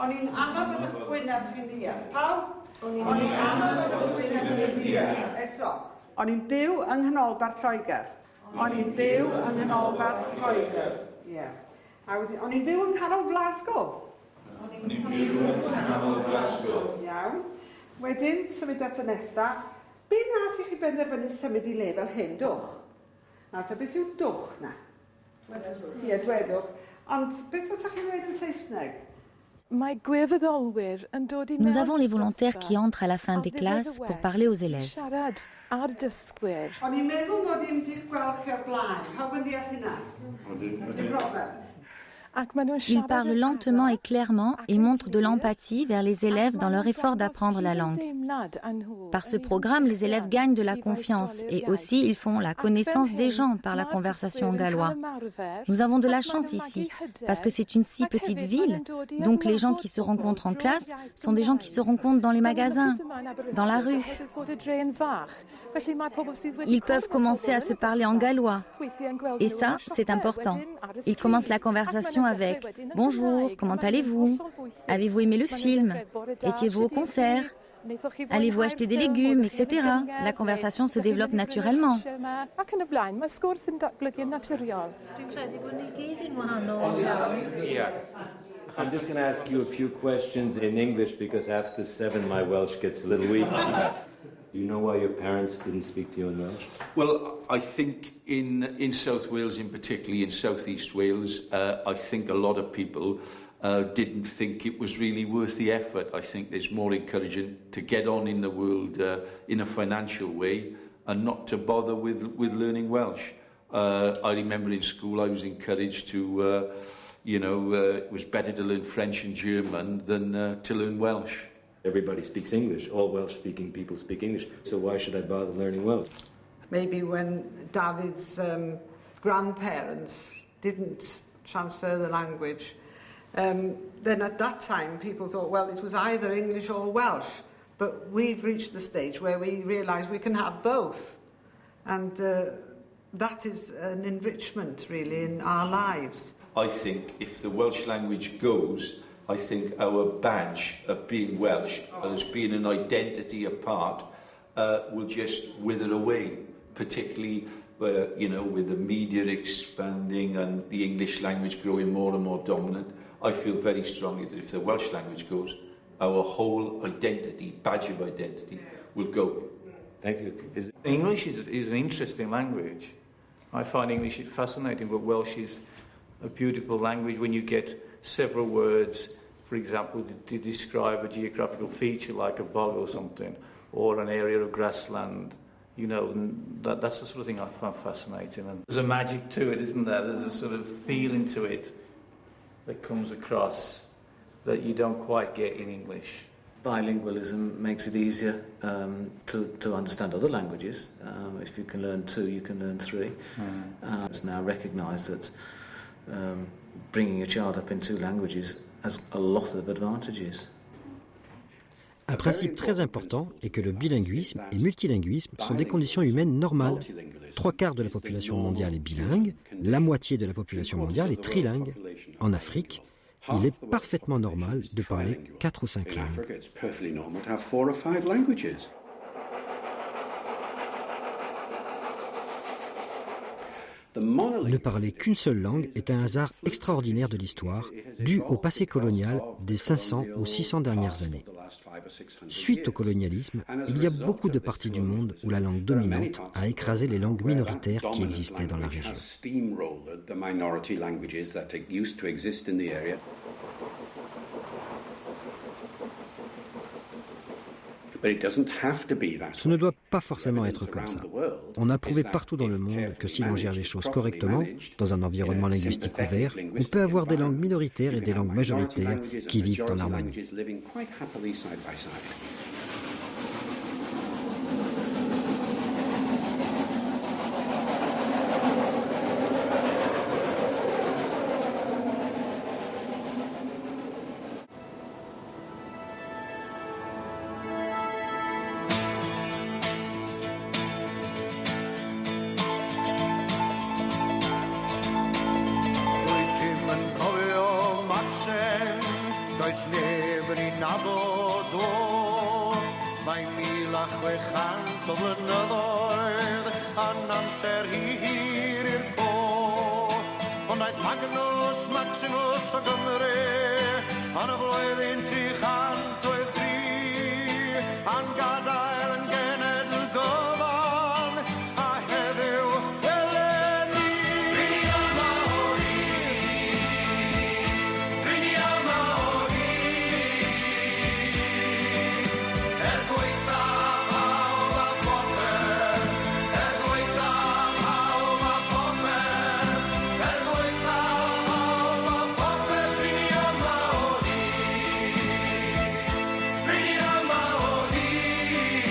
O'n i'n aml bod eich gwyneb chi'n deall. Pawb? O'n i'n aml bod eich gwyneb chi'n deall. Eto, o'n i'n byw yng Nghanolbarth Lloegr. O'n i'n byw yng Nghanolbarth Lloegr. Ie. O'n i'n byw yng nghanol Glasgow. O'n i'n byw yng nghanol Glasgow. Iawn. Wedyn, symud at y nesaf, be nath i chi benderfynu symud I le fel hyn, dwch? Nawr, ta beth yw dwch na? Ie, dwedwch. Ond beth fysa chi'n dweud yn Saesneg? Nous avons les volontaires qui entrent à la fin des classes pour parler aux élèves. O'n i'n meddwl mod i'n di'ch gweld chi o'r blaen. Pawb yn deall hynna? Dim problem. Ils parlent lentement et clairement et montrent de l'empathie vers les élèves dans leur effort d'apprendre la langue. Par ce programme, les élèves gagnent de la confiance et aussi ils font la connaissance des gens par la conversation en gallois. Nous avons de la chance ici parce que c'est une si petite ville, donc les gens qui se rencontrent en classe sont des gens qui se rencontrent dans les magasins, dans la rue. Ils peuvent commencer à se parler en gallois et ça, c'est important. Ils commencent la conversation avec « Bonjour, comment allez-vous? Avez-vous aimé le film? Étiez-vous au concert? Allez-vous acheter des légumes, etc. » La conversation se développe naturellement. I'm just going to ask you a few questions in English because after 7 my Welsh gets a little weak. Do you know why your parents didn't speak to you in Welsh? Well, I think in South Wales, in particularly in South East Wales, I think a lot of people didn't think it was really worth the effort. I think there's more encouragement to get on in the world in a financial way and not to bother with learning Welsh. I remember in school I was encouraged to, it was better to learn French and German than to learn Welsh. Everybody speaks English. All Welsh-speaking people speak English. So why should I bother learning Welsh? Maybe when David's grandparents didn't transfer the language, then at that time people thought, well, it was either English or Welsh. But we've reached the stage where we realise we can have both. And that is an enrichment, really, in our lives. I think if the Welsh language goes, I think our badge of being Welsh and as being an identity apart will just wither away, particularly with the media expanding and the English language growing more and more dominant. I feel very strongly that if the Welsh language goes, our whole identity, badge of identity, will go. Thank you. English is an interesting language. I find English fascinating, but Welsh is a beautiful language when you get several words, for example, to describe a geographical feature like a bog or something, or an area of grassland. That's the sort of thing I find fascinating. And there's a magic to it, isn't there? There's a sort of feeling to it that comes across that you don't quite get in English. Bilingualism makes it easier to understand other languages. If you can learn 2, you can learn 3. It's now recognised that bringing a child up in 2 languages has a lot of advantages. Un principe très important est que le bilinguisme et multilinguisme sont des conditions humaines normales. 3/4 de la population mondiale est bilingue, la moitié de la population mondiale est trilingue. En Afrique, il est parfaitement normal de parler 4 ou 5 langues. Ne parler qu'une seule langue est un hasard extraordinaire de l'histoire, dû au passé colonial des 500 ou 600 dernières années. Suite au colonialisme, il y a beaucoup de parties du monde où la langue dominante a écrasé les langues minoritaires qui existaient dans la région. Ce ne doit pas forcément être comme ça. On a prouvé partout dans le monde que si l'on gère les choses correctement, dans un environnement linguistique ouvert, on peut avoir des langues minoritaires et des langues majoritaires qui vivent en harmonie. neb yn ei nabod o. Mae 1600 o flynyddoedd yn amser hir i'r co. Ond aeth Magnus Maximus o Gymru yn y flwyddyn 303 a'n gadael yn genedl gyfan a heddiw eleni. Rini yma o hyd, rini yma o hyd, gweitha pawb a phopeth, gweitha pawb a phopeth, gweitha pawb a phopeth, rini yma o hyd, rini yma o hyd,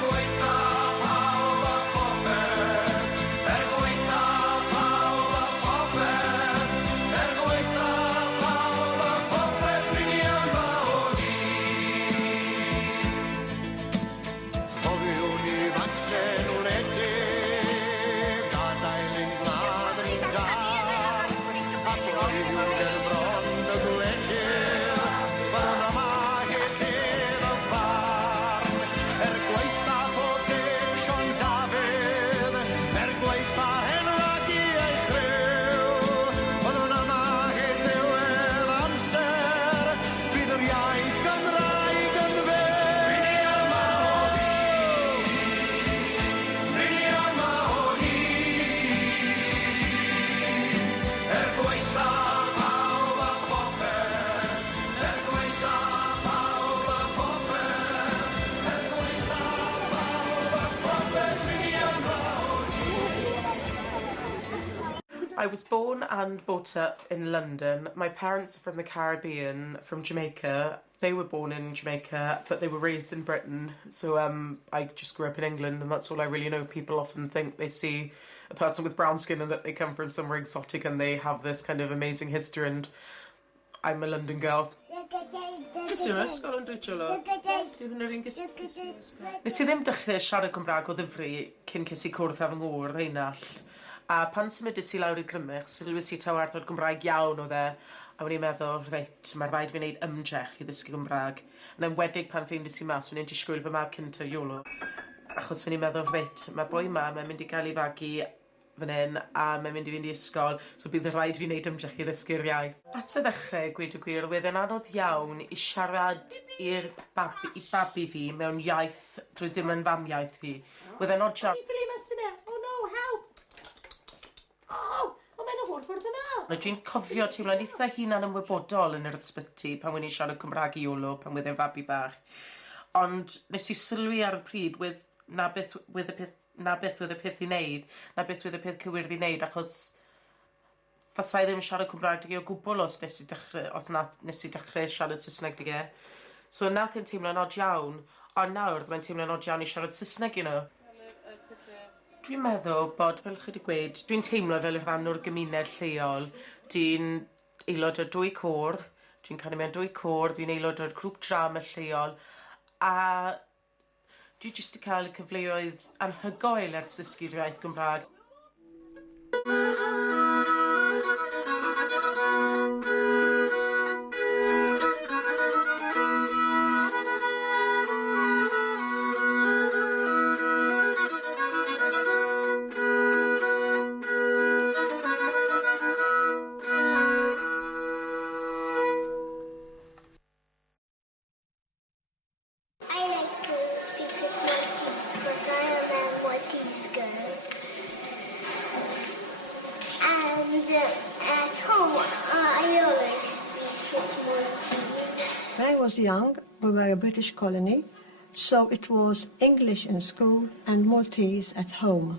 gweitha pawb a phopeth, gweitha pawb a phopeth, gweitha pawb a phopeth, rini yma o Chofiwn ifanc sen wledig, gadael ein gwlad yn ein darn, ac roeddwn er bron y gwledydd, fan yma heddydd y farn, gweitha pob dig Sion Dafydd, gweitha henwagu ei chryw, byddwn yma heddiwedd amser, bydd yr iaith Gymraeg yn fyw. Rini yma o hyd, rini yma o hyd, gweitha pawb a phopeth, gweitha pawb a phopeth, gweitha pawb a phopeth, rini yma o I was born and brought up in London. My parents are from the Caribbean, from Jamaica. They were born in Jamaica, but they were raised in Britain. So I just grew up in England, and that's all I really know. People often think they see a person with brown skin and that they come from somewhere exotic and they have this kind of amazing history, and I'm a London girl. Nes i ddim dechrau siarad Cymraeg o ddifri cyn ces i cwrdd â fy ngŵr, Reinald. A pan symudais i lawr i Grymych, sylwys i taw arddod Gymraeg iawn o dde, a wna'n i'n meddwl, reit, mae'r rhaid fi wneud ymdrech i ddysgu Gymraeg. Yn enwedig pan ffeindes i mas, wna'n i'n disgwyl fy mab cynta Iolo. Achos wna'n i'n meddwl, reit, mae boi ma, mae'n mynd i gael ei fagu fan hyn, a mae'n mynd i fynd i ysgol, so bydd y rhaid fi wneud ymdrech i ddysgu'r iaith. At y ddechrau, gweud y gwir, wedd yn anodd iawn i siarad i babi fi mewn iaith drwy dim yn famiaith fi. Wedd yn odd siarad. Oh no, help! Oh, mae'n hwr ffordd yna. Dwi'n cofio teimlo'n eitha hunan ymwybodol yn yr ysbyty pan wedi'n siarad Cymraeg i Iolo, pan wedd e'n fabi bach. Ond nes i sylwi ar y pryd na beth wedd y peth i wneud, na beth wedd y peth cywir i wneud, achos fasai ddim siarad Cymraeg dy o gwbl os nes i dechrau siarad Saesneg dy ge. So nath i'n teimlo'n od iawn, ond nawr mae'n teimlo'n od iawn i siarad Saesneg i nhw. Dwi'n meddwl bod, fel chi wedi gweud, dwi'n teimlo fel rhan o'r gymuned lleol. Dwi'n aelod o 2 cwrdd, dwi'n canu mewn 2 cwrdd, dwi'n aelod o'r grŵp drama lleol, a dwi jyst i cael y cyfleoedd anhygoel ers dysgu'r iaith Gymraeg. When I was young, we were a British colony, so it was English in school and Maltese at home.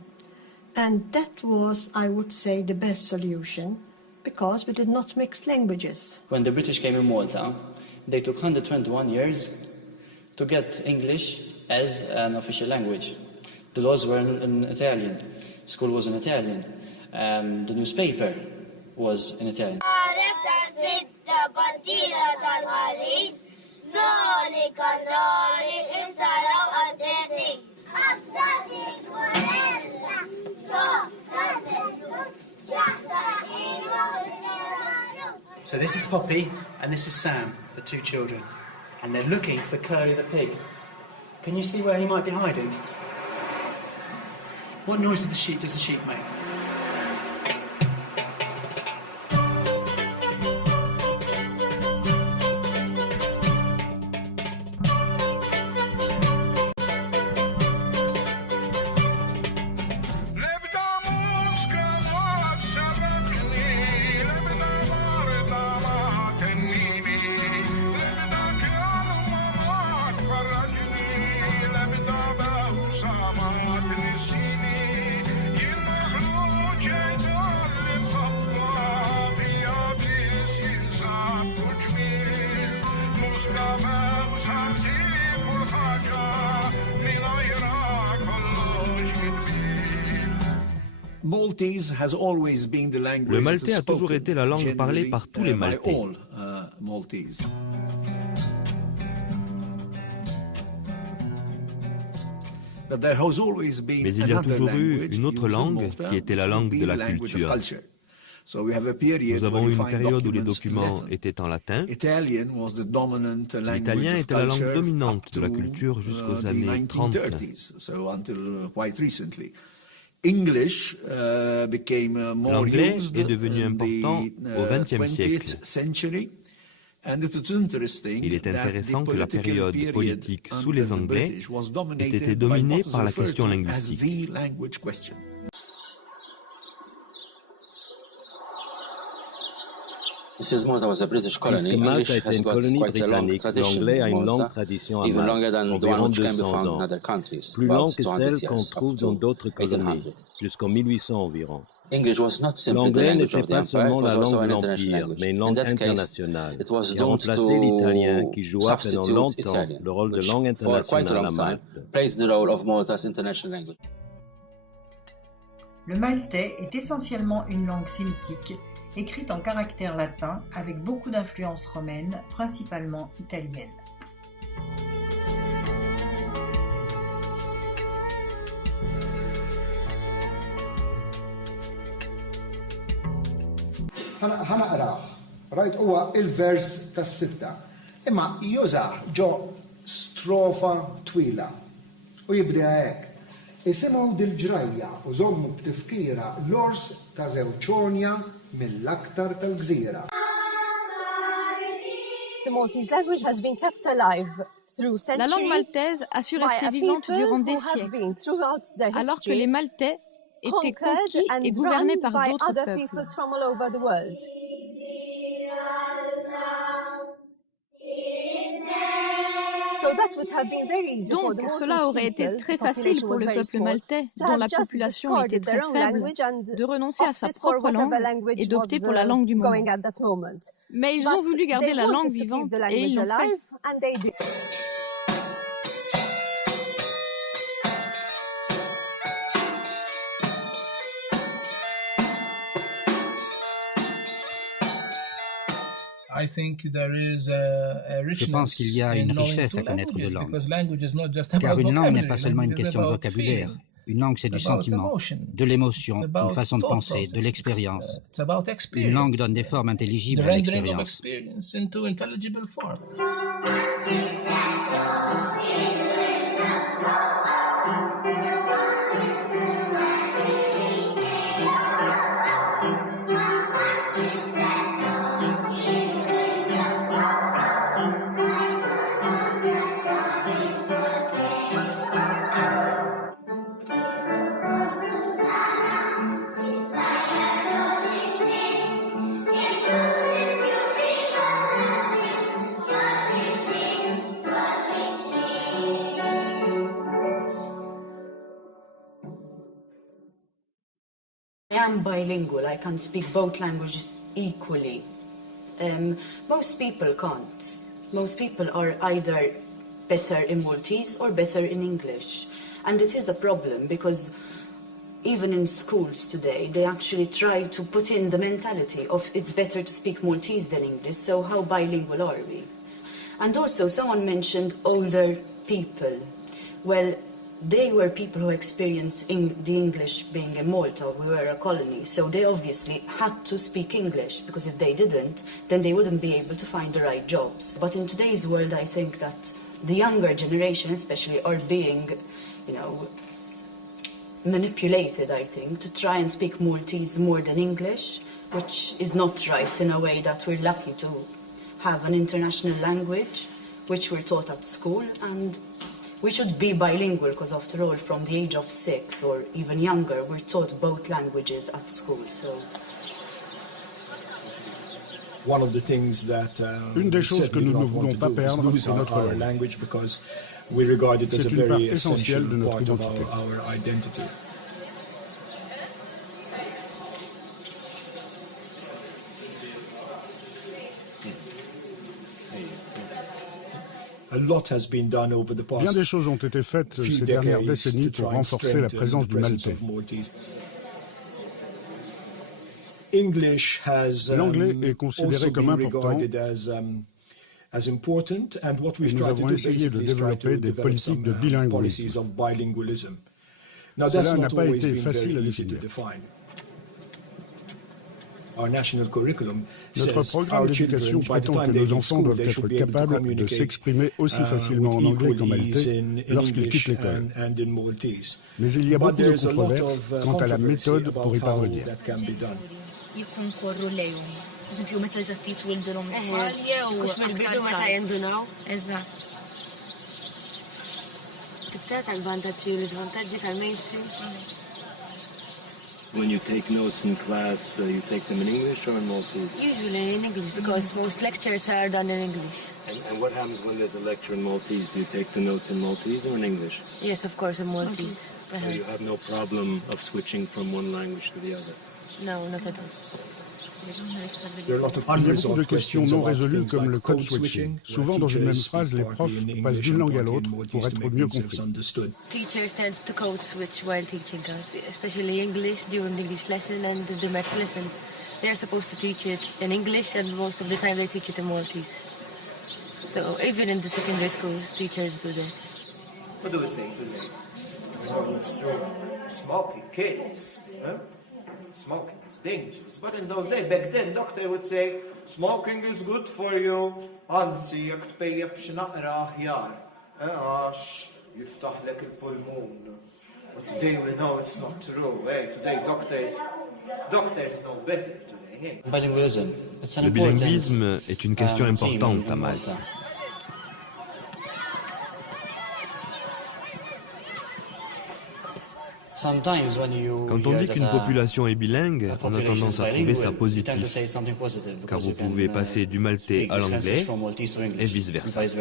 And that was, I would say, the best solution, because we did not mix languages. When the British came in Malta, they took 121 years to get English as an official language. The laws were in Italian, school was in Italian, the newspaper was in Italian. So this is Poppy and this is Sam, the two children. And they're looking for Curly the pig. Can you see where he might be hiding? What noise does the sheep make? Le maltais a toujours été la langue parlée par tous les Maltais. Mais il y a toujours eu une autre langue qui était la langue de la culture. Nous avons eu une période où les documents étaient en latin. L'italien était la langue dominante de la culture jusqu'aux années 30. L'anglais est devenu important au XXe siècle. Il est intéressant que la période politique sous les Anglais ait été dominée par la question linguistique. Puisque Malte a été une colonie britannique, l'anglais a une longue tradition à Malte, environ 200 ans, plus longue que celle qu'on trouve dans d'autres colonies, jusqu'en 1800 environ. L'anglais n'était pas seulement la langue de l'Empire, mais une langue internationale, qui a remplacé l'italien qui joua pendant longtemps le rôle de langue internationale à Malte. Le maltais est essentiellement une langue sémitique, écrite en caractères latins avec beaucoup d'influences romaines, principalement italiennes. ħanaqraħ, rajt huwa il-vers tas-sitta, imma jużah ġo strofa twila u jibda hekk. Isimgħu dil-ġrajja u żommu b'tifkira l-ors ta' żewġ mill-aktar tal-gżira. La langue maltaise a su rester vivante durant des siècles, alors que les Maltais étaient conquis et gouvernés par d'autres peuples. Donc, cela aurait été très facile pour le peuple maltais, dont la population était très faible, de renoncer à sa propre langue et d'opter pour la langue du moment. Mais ils ont voulu garder la langue vivante et ils l'ont fait. Je pense qu'il y a une richesse à connaître de langues, car une langue n'est pas seulement une question de vocabulaire. Une langue, c'est du sentiment, de l'émotion, une façon de penser, de l'expérience. Une langue donne des formes intelligibles à l'expérience. I am bilingual. I can speak both languages equally. Most people can't. Most people are either better in Maltese or better in English. And it is a problem because even in schools today, they actually try to put in the mentality of it's better to speak Maltese than English, so how bilingual are we? And also, someone mentioned older people. Well, they were people who experienced the English being in Malta. We were a colony, so they obviously had to speak English, because if they didn't, then they wouldn't be able to find the right jobs. But in today's world, I think that the younger generation especially are being, you know, manipulated, I think, to try and speak Maltese more than English, which is not right in a way that we're lucky to have an international language, which we're taught at school, and we should be bilingual, because after all, from the age of 6 or even younger, we're taught both languages at school. So. Une des choses que nous ne voulons pas perdre est notre langue. C'est une part essentielle de notre identité. Bien des choses ont été faites ces dernières décennies pour renforcer la présence du maltais. L'anglais est considéré comme important et nous avons essayé de développer des politiques de bilinguisme. Cela n'a pas été facile à définir. Notre programme d'éducation prétend que nos enfants doivent être capables de s'exprimer aussi facilement en anglais qu'en maltais lorsqu'ils quittent l'école. Mais il y a beaucoup de controverses quant à la méthode pour y parvenir. When you take notes in class, you take them in English or in Maltese? Usually in English, because most lectures are done in English. And what happens when there's a lecture in Maltese? Do you take the notes in Maltese or in English? Yes, of course, in Maltese. So you have no problem of switching from one language to the other? No, not at all. Il y a beaucoup de questions non résolues comme le code switching. Souvent, dans une même phrase, les profs passent d'une langue à l'autre pour être mieux compris. Teachers tend to code switch while teaching us, especially English during the English lesson and the maths lesson. They're supposed to teach it in English, and most of the time they teach it in Maltese. So even in the secondary schools, teachers do that. What do we say today? Oh, let's drink. Smoking, kids. Huh? Smoking is dangerous, but in those days, back then, doctor would say, smoking is good for you. Anzi, jek tpejjeb xi naqra aħjar, għax jiftaħ lek il-pulmun. But today we know it's not true. Today doctors know better today. Le bilinguisme est une question importante à Malte. Quand on dit qu'une population est bilingue, on a tendance à trouver ça positif, car vous pouvez passer du maltais à l'anglais et vice-versa. So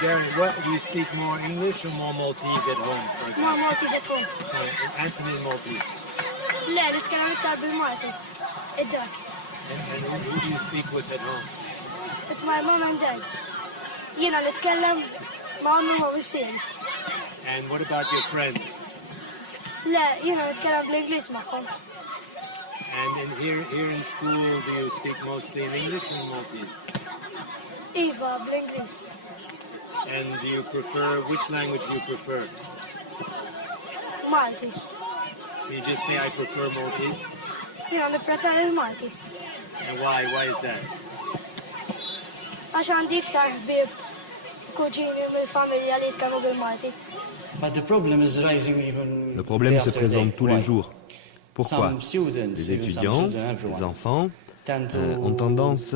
Gary, what do you speak more English or more Maltese at home? For example? More Maltese at home. Answer me in Maltese. لا نتكلم أكثر بالمالتي. الدار. And who do you speak with at home? With my mom and dad. ينا نتكلم مع أمي وماما السيري. And what about your friends? لا ينا نتكلم بالإنجليزي معهم. And here in school, do you speak mostly in English or in Maltese? إيفا بالإنجليزي. And do you prefer, which language do you prefer? Malti. Can you just say I prefer Maltese? ينا prefer المالتي. And why? Why is that? عشان عندي أكتر حبيب كوجيني من الفاميليا اللي يتكلموا بالمالتي. Le problème se présente tous les jours. Pourquoi? Les étudiants, les enfants, ont tendance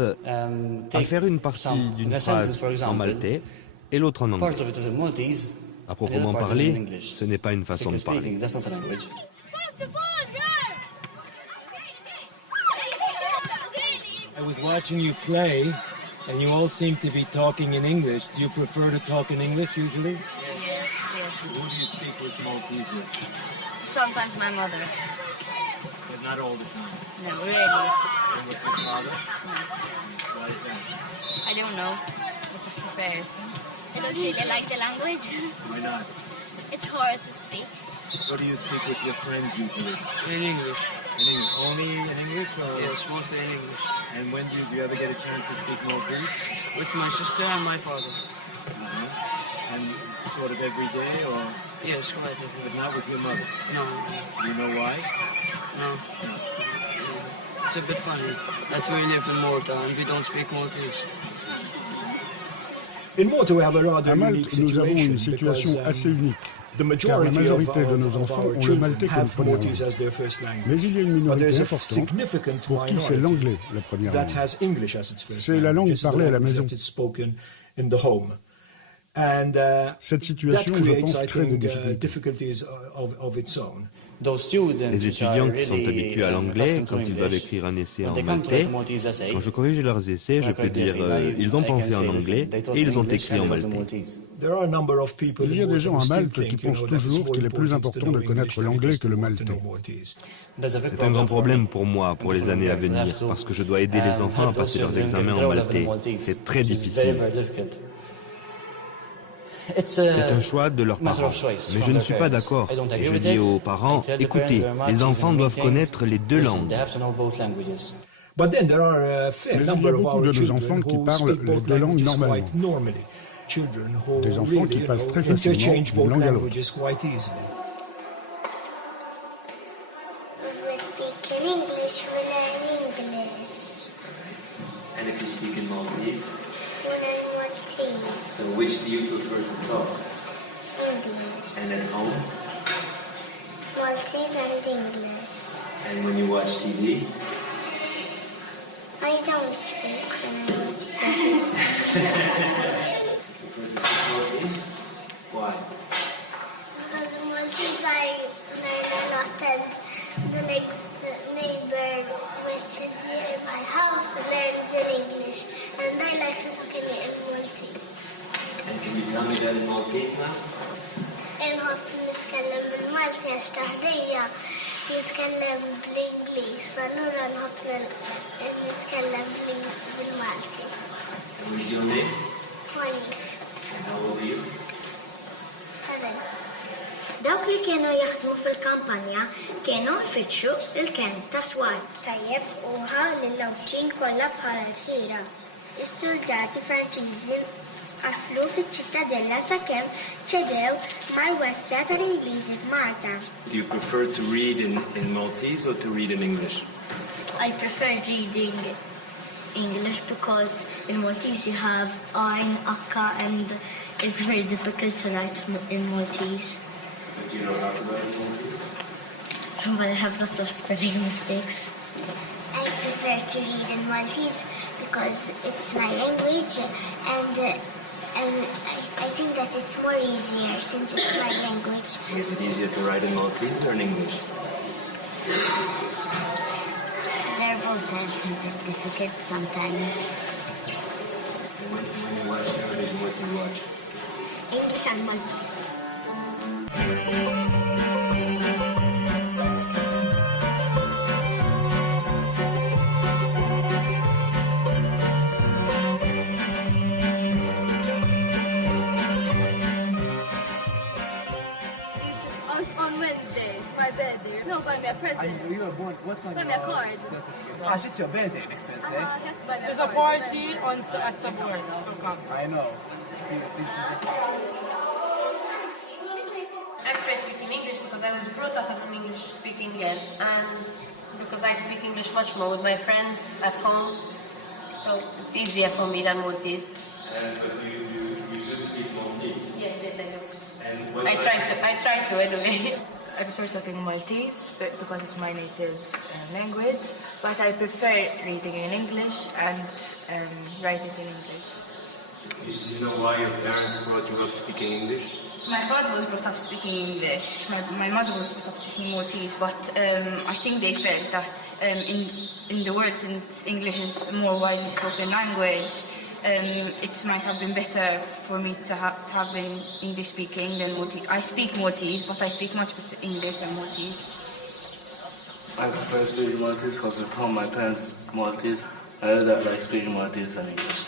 à faire une partie d'une phrase en maltais et l'autre en anglais. À proprement parler, ce n'est pas une façon de parler. I was watching you play, and you all seem to be talking in English. Do you prefer to talk in English usually? Yes. Who do you speak with Maltese with? Sometimes my mother. But not all the time? No, really. And with your father? No. Why is that? I don't know. I just prefer it. I don't really like the language. Why not? It's hard to speak. What do you speak with your friends usually? In English. In English? Only in English? Or? Yes, mostly in English. And when do you ever get a chance to speak Maltese? With my sister and my father. Uh-huh. And sort of every day, or? Yes, quite every day. But not with your mother? No. You know why? No. It's a bit funny that we live in Malta and we don't speak Maltese. À Malte, nous avons une situation assez unique, car la majorité de nos enfants ont le maltais comme première langue. Mais il y a une minorité importante pour qui c'est l'anglais la première langue. C'est la langue parlée à la maison. Cette situation, je pense, crée des difficultés. Les étudiants qui sont habitués à l'anglais, quand ils doivent écrire un essai en maltais, quand je corrige leurs essais, je peux dire ils ont pensé en anglais et ils ont écrit en maltais. Il y a des gens à Malte qui pensent toujours qu'il est plus important de connaître l'anglais que le maltais. C'est un grand problème pour moi pour les années à venir, parce que je dois aider les enfants à passer leurs examens en maltais. C'est très difficile. C'est un choix de leurs parents. Mais je ne suis pas d'accord. Et je dis aux parents, écoutez, les enfants doivent connaître les deux langues. Mais il y a beaucoup de nos enfants qui parlent les deux langues normalement. Des enfants qui passent très facilement d'une langue à l'autre. And if you speak in Maltese? We learn Maltese. So which do you prefer to talk? English. And at home? Maltese and English. And when you watch TV? I don't speak when I watch TV. You prefer to speak Maltese? Why? Because in Maltese I learn a lot, and the next neighbor, which is near my house, learns in English, and I like to talk in Maltese. And can you tell me that in Maltese now? نحط نتكلم بالمالتي عشان تهدية يتكلم بالإنجليز allura نحط نتكلم بالمالتي. What is your name? Honey. And how old are you? 7. Dawk li kienu jaħdmu fil-kampanja kienu jfittxu il-ken ta' swar. Tajjeb uħa lill-lawċin kollha bħala l-sira. Is-soldati Franċiżi qaflu fiċ-ċittadella sakemm ċedew mar-wessa tal-Ingliżi f'Malta. Do you prefer to read in Maltese or to read in English? I prefer reading English because in Maltese you have ein, akka, and it's very difficult to write in Maltese. But do you know how to write in Maltese? But I have lots of spelling mistakes. I prefer to read in Maltese because it's my language, and I think that it's more easier since it's my language. Is it easier to write in Maltese or in English? They're both a little bit difficult sometimes. And when you watch television, what do you watch? English and Maltese. On Wednesday, it's my birthday. No, buy me a present. You were born. What's on buy me a card. Ah, it's your birthday next Wednesday. He has to buy me There's a a card. party at Sabor, so come. I know. I prefer speaking English because I was brought up as an English-speaking girl, and because I speak English much more with my friends at home, so it's easier for me than Maltese. But you do speak Maltese? Yes, I do. And what I try to anyway. I prefer talking Maltese because it's my native language, but I prefer reading in English and writing in English. Do you know why your parents brought you up speaking English? My father was brought up speaking English. My mother was brought up speaking Maltese, but I think they felt that in the world, since English is a more widely spoken language, it might have been better for me to have been English speaking than Maltese. I speak Maltese, but I speak much better English than Maltese. I prefer speaking Maltese because at home my parents Maltese. I rather like speaking Maltese than English.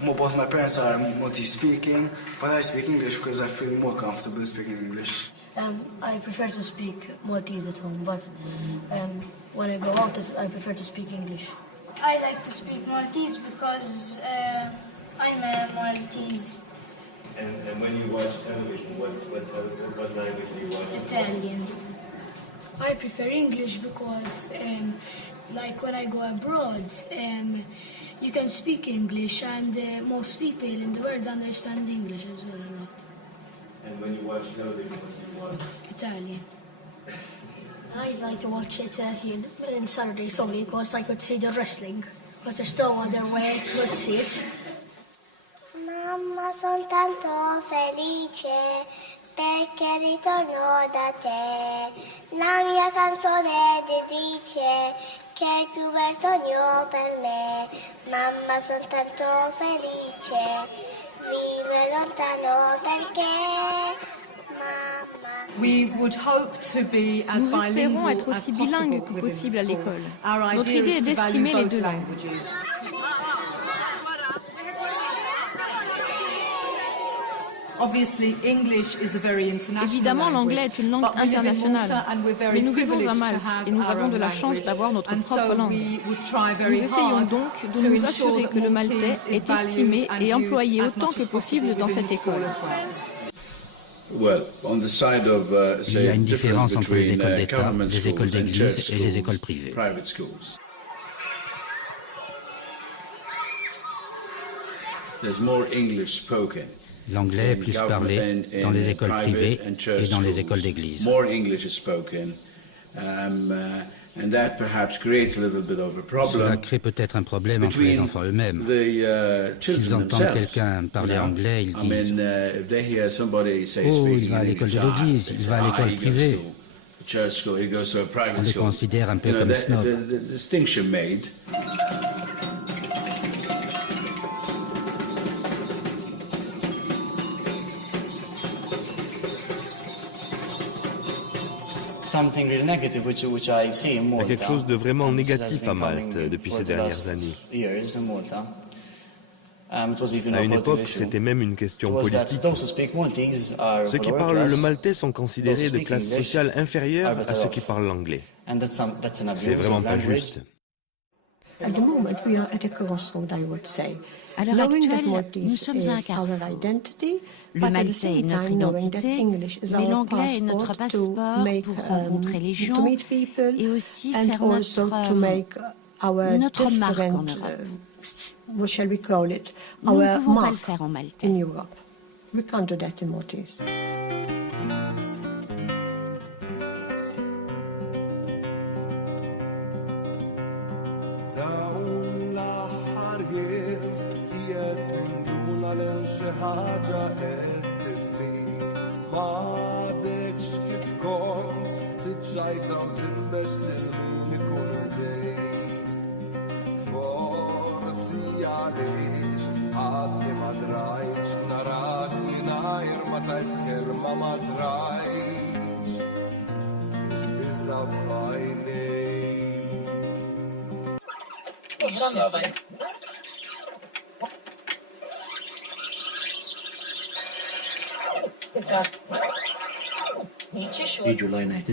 Both my parents are Maltese speaking, but I speak English because I feel more comfortable speaking English. I prefer to speak Maltese at home, but when I go out, I prefer to speak English. I like to speak Maltese because I'm a Maltese. And when you watch television, what language do you watch? Italian. I prefer English because, like when I go abroad, you can speak English, and most people in the world understand English as well a lot. And when you watch television, what do you watch? Italian. I like to watch Italian on Saturdays only because I could see the wrestling, because there's no other way I could see it. Mamma, sono tanto felice perché ritorno da te. La mia canzone ti dice che è il più bel sogno per me. Mamma, sono tanto felice, vive lontano perché mamma. Nous espérons être aussi bilingues que possible à l'école. Notre idée est d'estimer les deux langues. Évidemment, l'anglais est une langue internationale, mais nous vivons à Malte et nous avons de la chance d'avoir notre propre langue. Nous essayons donc de nous assurer que le maltais est estimé et employé autant que possible dans cette école. Il y a une différence entre les écoles d'État, les écoles d'église et les écoles privées. L'anglais est plus parlé dans les écoles privées et dans les écoles d'église. Cela crée peut-être un problème entre les enfants eux-mêmes. S'ils entendent quelqu'un parler anglais, ils disent « Oh, il va à l'école de l'église, il va à l'école privée ». On le considère un peu comme snob. Il y a quelque chose de vraiment négatif à Malte depuis ces dernières années. À une époque, c'était même une question politique. Ceux qui parlent le maltais sont considérés de classe sociale inférieure à ceux qui parlent l'anglais. C'est vraiment pas juste. À l'heure actuelle, nous sommes à un carrefour. Le maltais est notre identité, mais l'anglais est notre passeport pour rencontrer les gens et aussi faire notre marque en Europe. Nous ne pouvons pas le faire en maltais.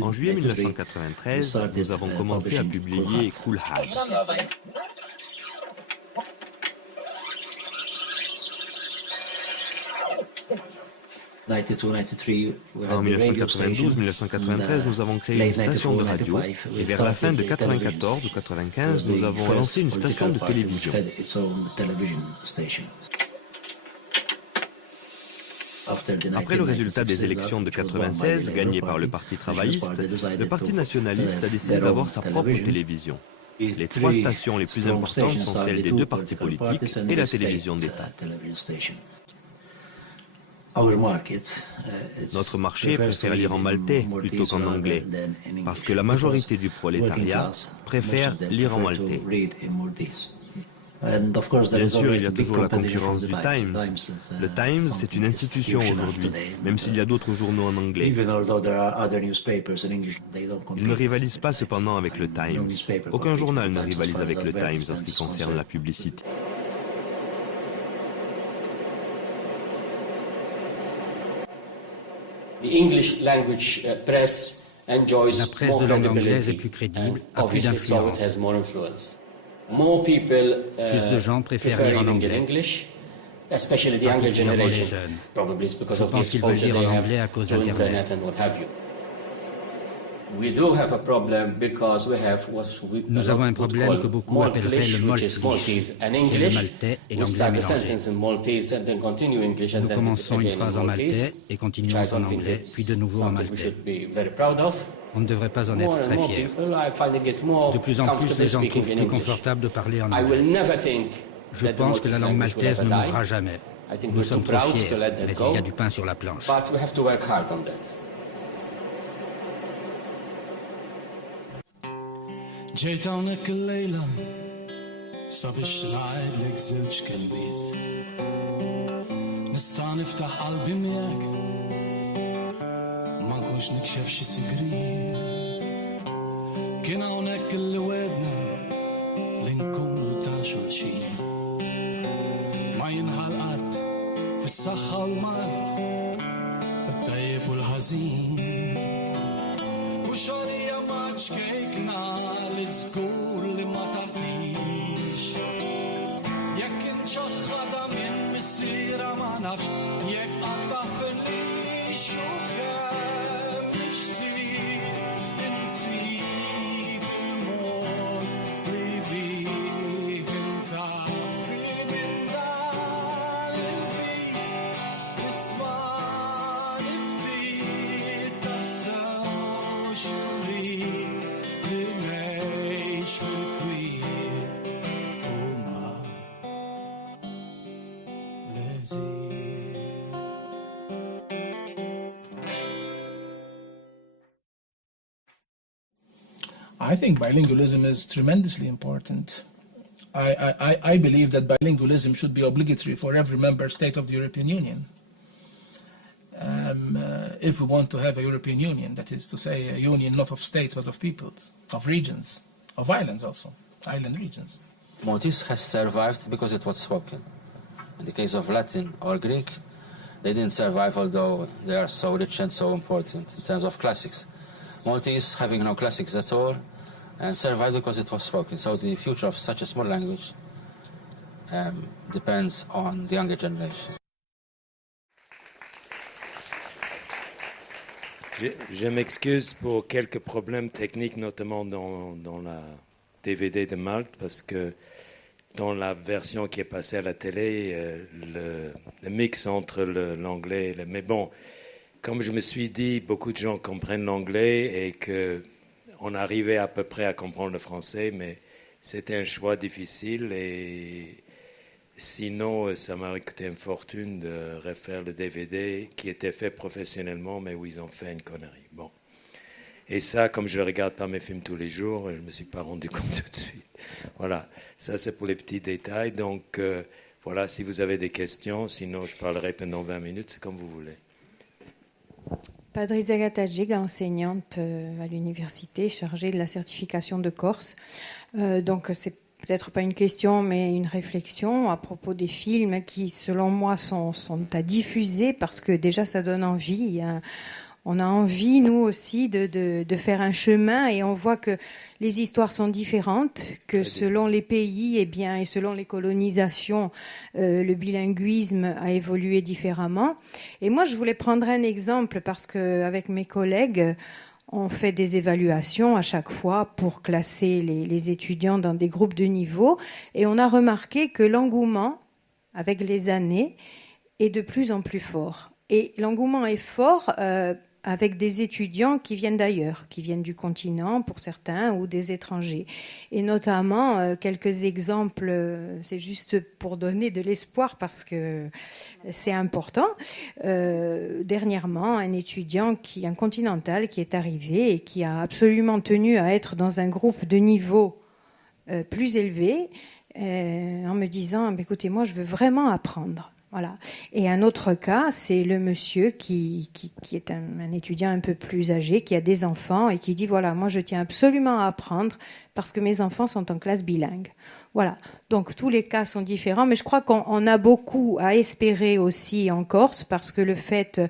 En juillet 1993, nous avons commencé à publier Cool Hag. En 1992-1993, nous avons créé une station de radio et vers la fin de 94 ou 95, nous avons lancé une station de télévision. Après le résultat des élections de 96, gagné par le Parti travailliste, le Parti nationaliste a décidé d'avoir sa propre télévision. Les 3 stations les plus importantes sont celles des 2 partis politiques et la télévision d'État. Notre marché préfère lire en maltais plutôt qu'en anglais, parce que la majorité du prolétariat préfère lire en maltais. Bien sûr, il y a toujours la concurrence du Times. Le Times, c'est une institution aujourd'hui, même s'il y a d'autres journaux en anglais. Il ne rivalise pas cependant avec le Times. Aucun journal ne rivalise avec le Times en ce qui concerne la publicité. La presse de langue anglaise est plus crédible, a plus d'influence. Plus de gens préfèrent lire en anglais, particulièrement les jeunes. Je pense qu'ils veulent lire en anglais à cause d'Internet. Nous avons un problème que beaucoup appelleraient le Maltlish, qui est le maltais et l'anglais mélangé. Nous commençons une phrase en maltais et continuons en anglais, puis de nouveau en maltais. On ne devrait pas en être très fier. De plus en plus, les gens trouvent plus confortable de parler en anglais. Je pense que la langue maltaise ne mourra jamais. Nous sommes trop fiers, mais il y a du pain sur la planche. جيت هونك الليلة صبش نعيدلك زوج كلمات نسطا نفتح قلبي مياك ما نكونش نكشف شي سكريت كان هونك كل وادنا لنكونو تعشو شي ما ينهلقت في الصخة والمات في الطيب والحزين وشالية ما تشكيكنا كل ما تحتيش يك نشخدها من مسيرة ما نفش يك قطع فليش وكم مشتيق نسيب الموت اللي بيه نتعفي من دار البيس اسمع نفتي تفسو شولي I think bilingualism is tremendously important. I believe that bilingualism should be obligatory for every member state of the European Union. If we want to have a European Union, that is to say a union not of states but of peoples, of regions, of islands also, island regions. Maltese has survived because it was spoken. In the case of Latin or Greek, they didn't survive although they are so rich and so important in terms of classics. Maltese having no classics at all and survived because it was spoken. So the future of such a small language depends on the younger generation. Je m'excuse pour quelques problèmes techniques, notamment dans la DVD de Malte, parce que dans la version qui est passée à la télé, le mix entre l'anglais et mais bon, comme je me suis dit, beaucoup de gens comprennent l'anglais et qu'on arrivait à peu près à comprendre le français, mais c'était un choix difficile et sinon, ça m'aurait coûté une fortune de refaire le DVD qui était fait professionnellement, mais où ils ont fait une connerie. Bon. Et ça, comme je ne regarde pas mes films tous les jours, je ne me suis pas rendu compte tout de suite. Voilà, ça c'est pour les petits détails. Donc voilà, si vous avez des questions, sinon je parlerai pendant 20 minutes, c'est comme vous voulez. Patrizia Tajig, enseignante à l'université, chargée de la certification de Corse. Donc c'est peut-être pas une question, mais une réflexion à propos des films qui, selon moi, sont à diffuser parce que déjà ça donne envie. On a envie, nous aussi, de faire un chemin et on voit que les histoires sont différentes, que selon les pays et selon les colonisations, le bilinguisme a évolué différemment. Et moi, je voulais prendre un exemple parce qu'avec mes collègues, on fait des évaluations à chaque fois pour classer les étudiants dans des groupes de niveau et on a remarqué que l'engouement, avec les années, est de plus en plus fort. Et l'engouement est fort avec des étudiants qui viennent d'ailleurs, qui viennent du continent pour certains ou des étrangers. Et notamment, quelques exemples, c'est juste pour donner de l'espoir parce que c'est important. Dernièrement, un continental qui est arrivé et qui a absolument tenu à être dans un groupe de niveau plus élevé en me disant « Écoutez, moi, je veux vraiment apprendre ». Voilà. Et un autre cas, c'est le monsieur qui est un étudiant un peu plus âgé, qui a des enfants et qui dit voilà, moi je tiens absolument à apprendre parce que mes enfants sont en classe bilingue. Voilà, donc tous les cas sont différents, mais je crois qu'on a beaucoup à espérer aussi en Corse, parce que le fait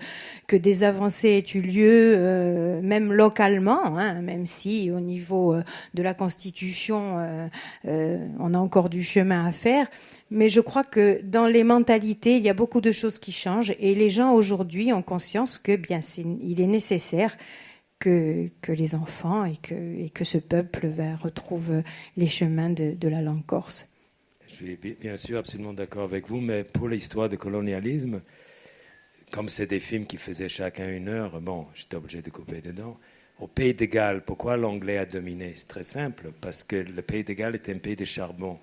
que des avancées aient eu lieu, même localement, hein, même si au niveau de la Constitution, on a encore du chemin à faire, mais je crois que dans les mentalités, il y a beaucoup de choses qui changent, et les gens aujourd'hui ont conscience que bien il est nécessaire que les enfants et que ce peuple retrouve les chemins de la langue corse. Je suis bien sûr absolument d'accord avec vous, mais pour l'histoire du colonialisme, comme c'est des films qui faisaient chacun 1 heure, bon, j'étais obligé de couper dedans. Au Pays de Galles, pourquoi l'anglais a dominé? C'est très simple, parce que le Pays de Galles était un pays de charbon.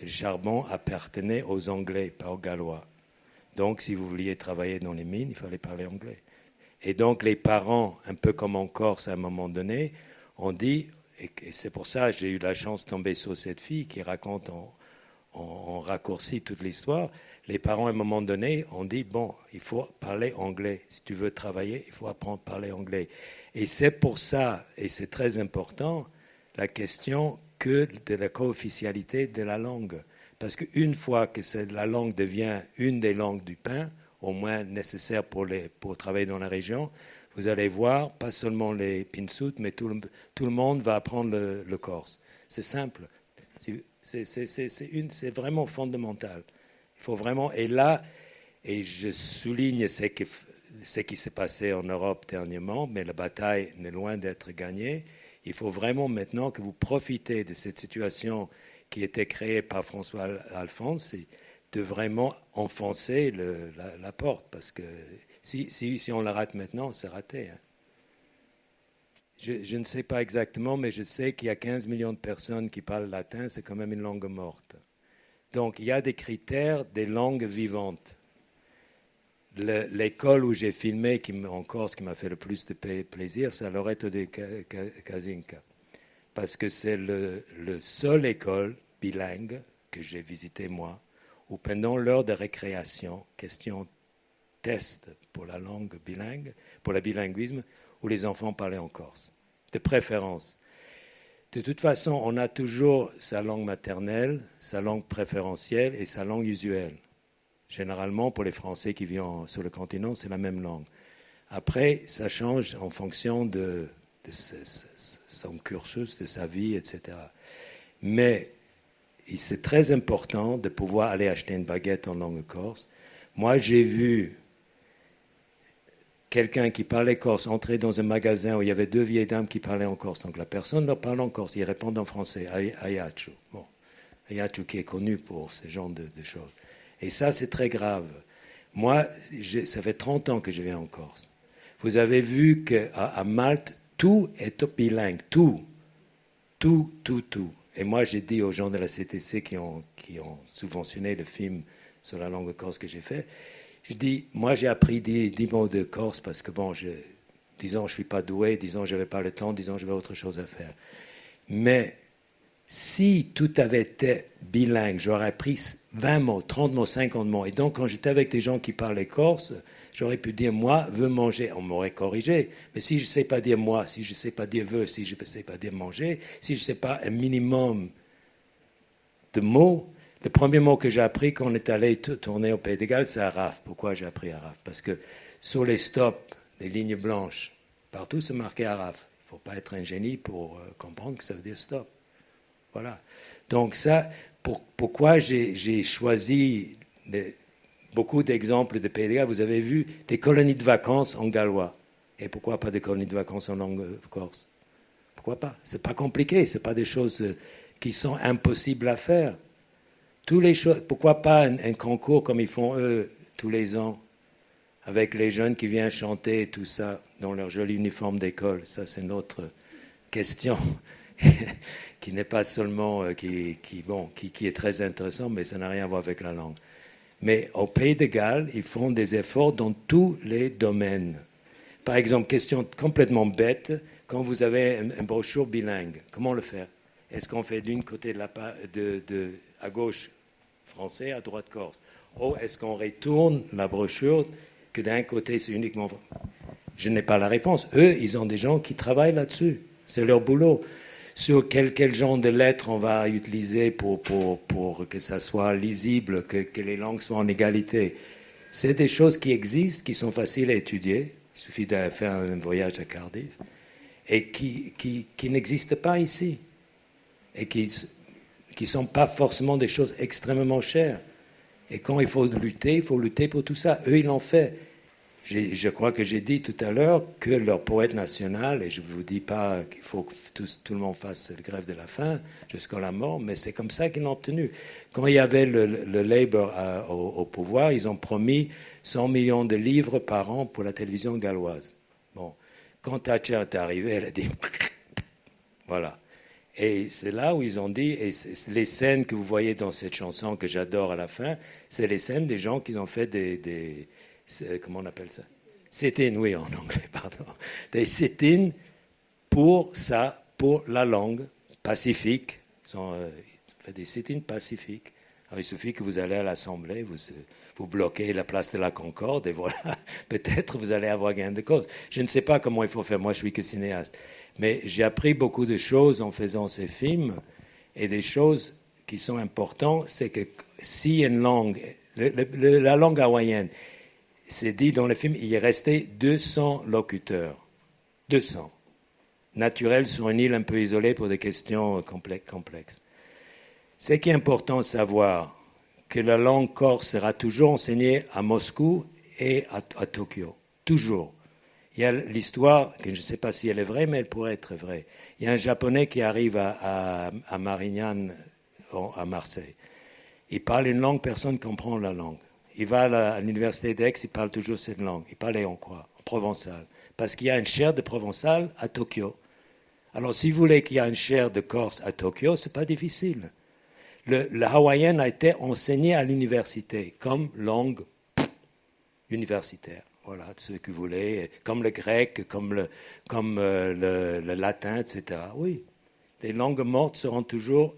Et le charbon appartenait aux Anglais, pas aux Gallois. Donc, si vous vouliez travailler dans les mines, il fallait parler anglais. Et donc les parents, un peu comme en Corse à un moment donné, ont dit, et c'est pour ça que j'ai eu la chance de tomber sur cette fille qui raconte en raccourci toute l'histoire, les parents à un moment donné ont dit, bon, il faut parler anglais. Si tu veux travailler, il faut apprendre à parler anglais. Et c'est pour ça, et c'est très important, la question que de la co-officialité de la langue. Parce qu'une fois que la langue devient une des langues du pain, au moins nécessaire pour travailler dans la région, vous allez voir, pas seulement les Pinsout, mais tout le monde va apprendre le corse. C'est simple. C'est vraiment fondamental. Il faut vraiment... Et là, et je souligne ce qui s'est passé en Europe dernièrement, mais la bataille n'est loin d'être gagnée. Il faut vraiment maintenant que vous profitez de cette situation qui était créée par François Alphonse, de vraiment enfoncer la porte, parce que si on la rate maintenant, c'est raté. Hein. Je ne sais pas exactement, mais je sais qu'il y a 15 millions de personnes qui parlent latin, c'est quand même une langue morte. Donc il y a des critères des langues vivantes. L'école où j'ai filmé en Corse qui m'a fait le plus de plaisir, c'est à Loreto de Casinca, parce que c'est le seule école bilingue que j'ai visité moi, où pendant l'heure de récréation, question test pour la langue bilingue, pour le bilinguisme, où les enfants parlaient en corse, de préférence. De toute façon, on a toujours sa langue maternelle, sa langue préférentielle et sa langue usuelle. Généralement, pour les Français qui vivent sur le continent, c'est la même langue. Après, ça change en fonction de son cursus, de sa vie, etc. Mais c'est très important de pouvoir aller acheter une baguette en langue corse. Moi, j'ai vu quelqu'un qui parlait corse entrer dans un magasin où il y avait 2 vieilles dames qui parlaient en corse. Donc la personne leur parle en corse, ils répondent en français, Ayachu. Bon, Ayachu qui est connu pour ce genre de choses. Et ça, c'est très grave. Moi, ça fait 30 ans que je viens en Corse. Vous avez vu qu'à Malte, tout est bilingue, tout. Et moi, j'ai dit aux gens de la CTC qui ont subventionné le film sur la langue corse que j'ai fait, je dis, moi, j'ai appris 10 mots de corse parce que, bon, disons, je ne suis pas doué, disons, je n'avais pas le temps, disons, j'avais autre chose à faire. Mais si tout avait été bilingue, j'aurais appris 20 mots, 30 mots, 50 mots. Et donc, quand j'étais avec des gens qui parlaient corse, j'aurais pu dire, moi, veux manger. On m'aurait corrigé. Mais si je ne sais pas dire moi, si je ne sais pas dire veux, si je ne sais pas dire manger, si je ne sais pas un minimum de mots, le premier mot que j'ai appris quand on est allé tourner au Pays de Galles, c'est Araf. Pourquoi j'ai appris Araf? Parce que sur les stops, les lignes blanches, partout, c'est marqué Araf. Il ne faut pas être un génie pour comprendre que ça veut dire stop. Voilà. Donc ça, pourquoi j'ai choisi beaucoup d'exemples de Pays de Galles. Vous avez vu des colonies de vacances en gallois. Et pourquoi pas des colonies de vacances en langue corse? Pourquoi pas? C'est pas compliqué, c'est pas des choses qui sont impossibles à faire. Pourquoi pas un concours comme ils font eux tous les ans, avec les jeunes qui viennent chanter et tout ça, dans leur joli uniforme d'école? Ça, c'est notre question. Qui n'est pas seulement qui est très intéressant, mais ça n'a rien à voir avec la langue. Mais au Pays de Galles, ils font des efforts dans tous les domaines. Par exemple, question complètement bête, quand vous avez une brochure bilingue, comment le faire? Est-ce qu'on fait d'une côté à gauche français, à droite corse? Ou est-ce qu'on retourne la brochure que d'un côté c'est uniquement... Je n'ai pas la réponse. Eux, ils ont des gens qui travaillent là-dessus. C'est leur boulot. sur quel genre de lettres on va utiliser pour que ça soit lisible, que les langues soient en égalité. C'est des choses qui existent, qui sont faciles à étudier. Il suffit de faire un voyage à Cardiff. Et qui n'existent pas ici. Et qui ne sont pas forcément des choses extrêmement chères. Et quand il faut lutter pour tout ça. Eux, ils l'ont fait. Je crois que j'ai dit tout à l'heure que leur poète national, et je ne vous dis pas qu'il faut que tout le monde fasse la grève de la faim jusqu'à la mort, mais c'est comme ça qu'ils l'ont obtenu. Quand il y avait le Labour au pouvoir, ils ont promis 100 millions de livres par an pour la télévision galloise. Bon, quand Thatcher est arrivée, elle a dit voilà. Et c'est là où ils ont dit, et les scènes que vous voyez dans cette chanson que j'adore à la fin, c'est les scènes des gens qui ont fait des comment on appelle ça? Sit-in, oui, en anglais, pardon. Des sit-in pour ça, pour la langue pacifique. Ils ont fait des sit-in pacifiques. Alors, il suffit que vous allez à l'Assemblée, vous bloquez la place de la Concorde, et voilà, peut-être vous allez avoir gain de cause. Je ne sais pas comment il faut faire, moi je suis que cinéaste. Mais j'ai appris beaucoup de choses en faisant ces films, et des choses qui sont importantes, c'est que si une langue, la langue hawaïenne, c'est dit dans le film, il est resté 200 locuteurs. 200. Naturels sur une île un peu isolée pour des questions complexes. Ce qui est important de savoir, que la langue corse sera toujours enseignée à Moscou et à Tokyo. Toujours. Il y a l'histoire, que je ne sais pas si elle est vraie, mais elle pourrait être vraie. Il y a un Japonais qui arrive à Marignane, à Marseille. Il parle une langue, personne ne comprend la langue. Il va à l'université d'Aix, il parle toujours cette langue. Il parle en provençal. Parce qu'il y a une chaire de provençal à Tokyo. Alors, si vous voulez qu'il y ait une chaire de corse à Tokyo, ce n'est pas difficile. Le hawaïen a été enseigné à l'université comme langue universitaire. Voilà, ce que vous voulez, comme le grec, comme le latin, etc. Oui, les langues mortes seront toujours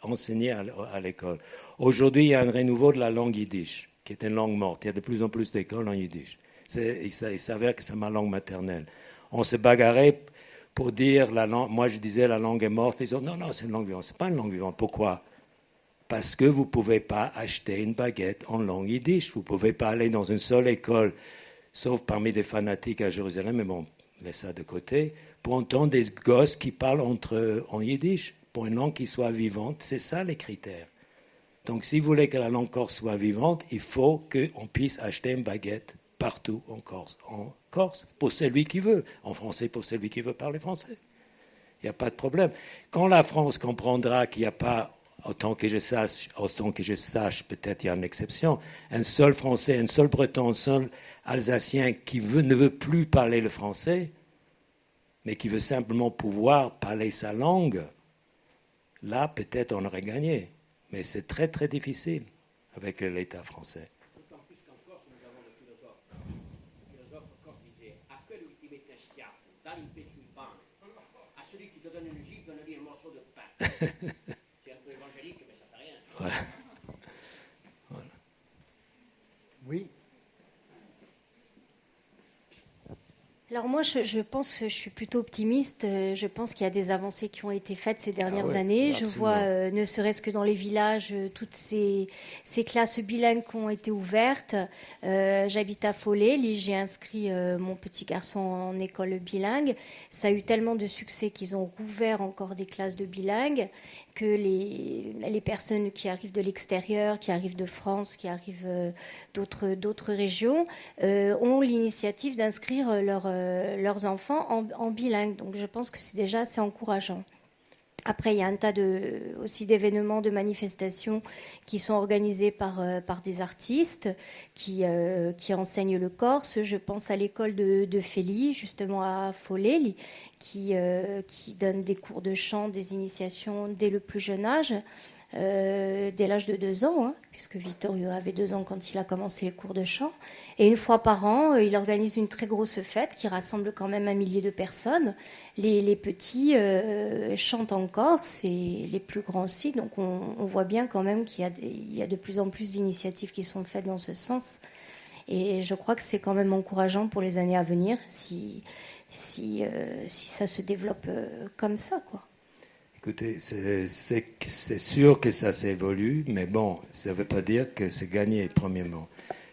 enseignées à l'école. Aujourd'hui, il y a un renouveau de la langue yiddish, qui est une langue morte. Il y a de plus en plus d'écoles en yiddish. Il s'avère que c'est ma langue maternelle. On se bagarrait pour dire la langue. Moi, je disais la langue est morte. Ils disent non, c'est une langue vivante. C'est pas une langue vivante. Pourquoi? Parce que vous ne pouvez pas acheter une baguette en langue yiddish. Vous ne pouvez pas aller dans une seule école, sauf parmi des fanatiques à Jérusalem, mais bon, laisse ça de côté, pour entendre des gosses qui parlent entre eux en yiddish, pour une langue qui soit vivante. C'est ça les critères. Donc si vous voulez que la langue corse soit vivante, il faut qu'on puisse acheter une baguette partout en Corse. En Corse, pour celui qui veut. En français, pour celui qui veut parler français. Il n'y a pas de problème. Quand la France comprendra qu'il n'y a pas, autant que je sache, peut-être il y a une exception, un seul Français, un seul Breton, un seul Alsacien qui ne veut plus parler le français, mais qui veut simplement pouvoir parler sa langue, là, peut-être on aurait gagné. Mais c'est très, très difficile avec l'État français. D'autant plus qu'en Corse, nous avons le philosophe. Le philosophe corse disait « A quello qui ti mette a schiaffo, dai un pezzo di pane. À celui qui te donne une gifle, donne-lui un morceau de pain. » C'est un peu évangélique, mais ça fait rien. Voilà. Voilà. Oui. Alors moi, je pense que je suis plutôt optimiste. Je pense qu'il y a des avancées qui ont été faites ces dernières années. Absolument. Je vois, ne serait-ce que dans les villages, toutes ces classes bilingues qui ont été ouvertes. J'habite à Follet. J'ai inscrit mon petit garçon en école bilingue. Ça a eu tellement de succès qu'ils ont rouvert encore des classes de bilingues, que les personnes qui arrivent de l'extérieur, qui arrivent de France, qui arrivent d'autres régions, ont l'initiative d'inscrire leurs enfants en bilingue. Donc je pense que c'est déjà assez encourageant. Après, il y a un tas aussi d'événements, de manifestations qui sont organisés par des artistes qui enseignent le corse. Je pense à l'école de Félie, justement à Follet, qui donne des cours de chant, des initiations dès le plus jeune âge, dès l'âge de 2 ans, hein, puisque Vittorio avait 2 ans quand il a commencé les cours de chant. Et une fois par an, il organise une très grosse fête qui rassemble quand même 1 millier de personnes. Les petits chantent en Corse et les plus grands aussi. Donc on voit bien quand même qu'il y a de plus en plus d'initiatives qui sont faites dans ce sens. Et je crois que c'est quand même encourageant pour les années à venir si ça se développe comme ça, quoi. Écoutez, c'est sûr que ça s'évolue, mais bon, ça ne veut pas dire que c'est gagné, premièrement.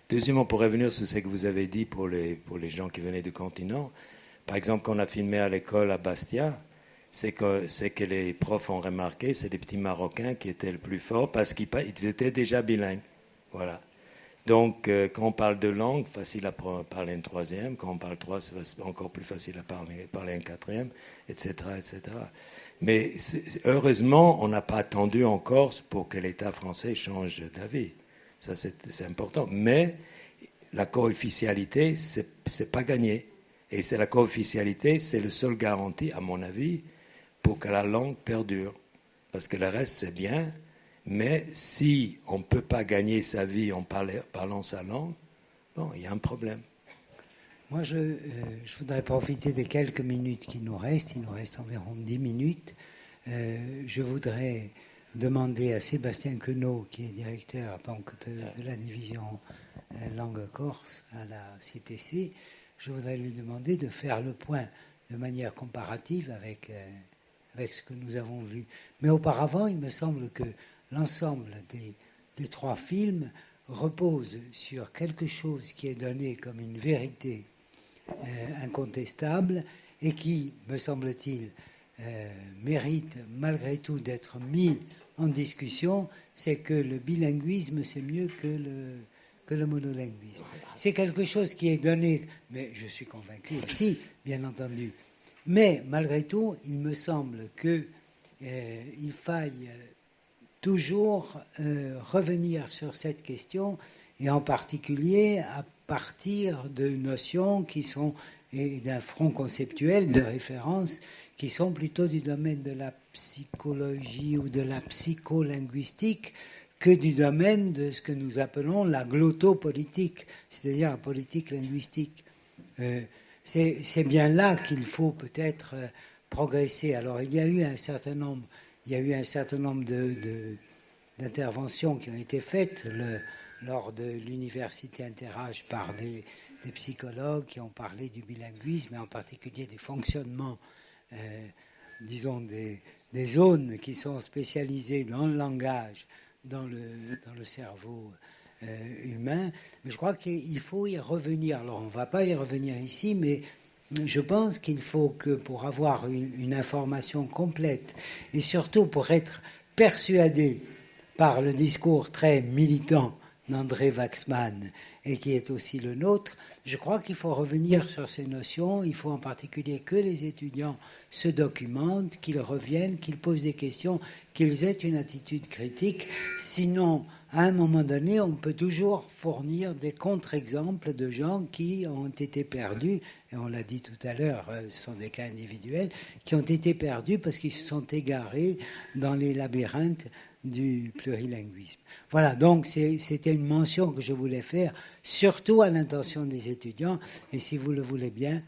Deuxièmement, pour revenir sur ce que vous avez dit pour les gens qui venaient du continent, par exemple, quand on a filmé à l'école à Bastia, c'est que les profs ont remarqué, c'est des petits Marocains qui étaient le plus forts parce qu'ils étaient déjà bilingues. Voilà. Donc, quand on parle de langue, facile à parler une troisième. Quand on parle trois, c'est encore plus facile à parler un quatrième, etc., etc. Mais heureusement, on n'a pas attendu en Corse pour que l'État français change d'avis. Ça, c'est important. Mais la co-officialité, c'est pas gagné. Et c'est la co-officialité, c'est le seul garantie, à mon avis, pour que la langue perdure. Parce que le reste, c'est bien, mais si on ne peut pas gagner sa vie en parlant sa langue, bon, il y a un problème. Moi, je voudrais profiter des quelques minutes qui nous restent. Il nous reste environ 10 minutes. Je voudrais demander à Sébastien Queneau, qui est directeur donc, de la division langue corse à la CTC, je voudrais lui demander de faire le point de manière comparative avec ce que nous avons vu. Mais auparavant, il me semble que l'ensemble des trois films repose sur quelque chose qui est donné comme une vérité incontestable et qui, me semble-t-il, mérite malgré tout d'être mis en discussion, c'est que le bilinguisme, c'est mieux que le monolinguisme. C'est quelque chose qui est donné, mais je suis convaincu aussi, bien entendu. Mais malgré tout, il me semble qu'il faille toujours revenir sur cette question, et en particulier à partir de notions qui sont, et d'un front conceptuel de référence, qui sont plutôt du domaine de la psychologie ou de la psycholinguistique que du domaine de ce que nous appelons la glottopolitique, c'est-à-dire la politique linguistique. C'est bien là qu'il faut peut-être progresser. Alors il y a eu un certain nombre d'interventions qui ont été faites lors de l'université Interage par des psychologues qui ont parlé du bilinguisme et en particulier du fonctionnement, disons, des zones qui sont spécialisées dans le langage, dans le cerveau humain. Mais je crois qu'il faut y revenir. Alors on ne va pas y revenir ici, mais je pense qu'il faut que pour avoir une information complète et surtout pour être persuadé par le discours très militant d'André Waxman et qui est aussi le nôtre, je crois qu'il faut revenir sur ces notions. Il faut en particulier que les étudiants se documentent, qu'ils reviennent, qu'ils posent des questions, qu'ils aient une attitude critique. Sinon, à un moment donné, on peut toujours fournir des contre-exemples de gens qui ont été perdus, et on l'a dit tout à l'heure, ce sont des cas individuels, qui ont été perdus parce qu'ils se sont égarés dans les labyrinthes du plurilinguisme. Voilà, donc c'était une mention que je voulais faire, surtout à l'intention des étudiants, et si vous le voulez bien...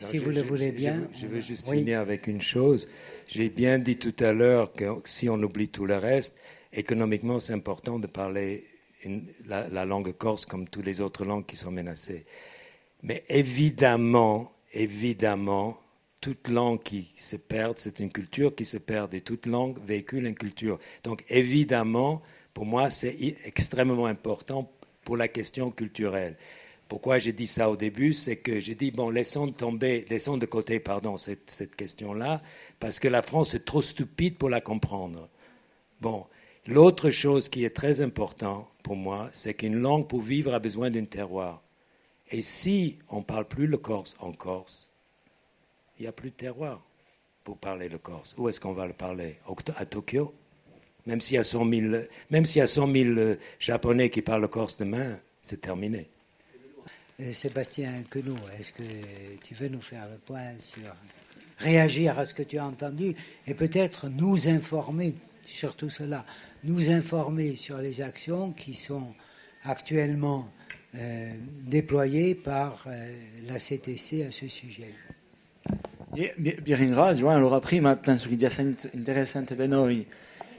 Je veux juste finir avec une chose. J'ai bien dit tout à l'heure que si on oublie tout le reste, économiquement, c'est important de parler la langue corse comme toutes les autres langues qui sont menacées. Mais évidemment, toute langue qui se perd, c'est une culture qui se perd et toute langue véhicule une culture. Donc évidemment, pour moi, c'est extrêmement important pour la question culturelle. Pourquoi j'ai dit ça au début, c'est que j'ai dit, bon, laissons de côté cette question-là, parce que la France est trop stupide pour la comprendre. Bon, l'autre chose qui est très importante pour moi, c'est qu'une langue pour vivre a besoin d'un terroir. Et si on ne parle plus le corse en Corse, il n'y a plus de terroir pour parler le corse. Où est-ce qu'on va le parler? À Tokyo? Même s'il y a 100 000 Japonais qui parlent le corse demain, c'est terminé. Sébastien Queneau, est-ce que tu veux nous faire le point sur réagir à ce que tu as entendu et peut-être nous informer sur tout cela, nous informer sur les actions qui sont actuellement déployées par la CTC a ce sujet? Vi ringrazio, allora prima penso che sia interessante per noi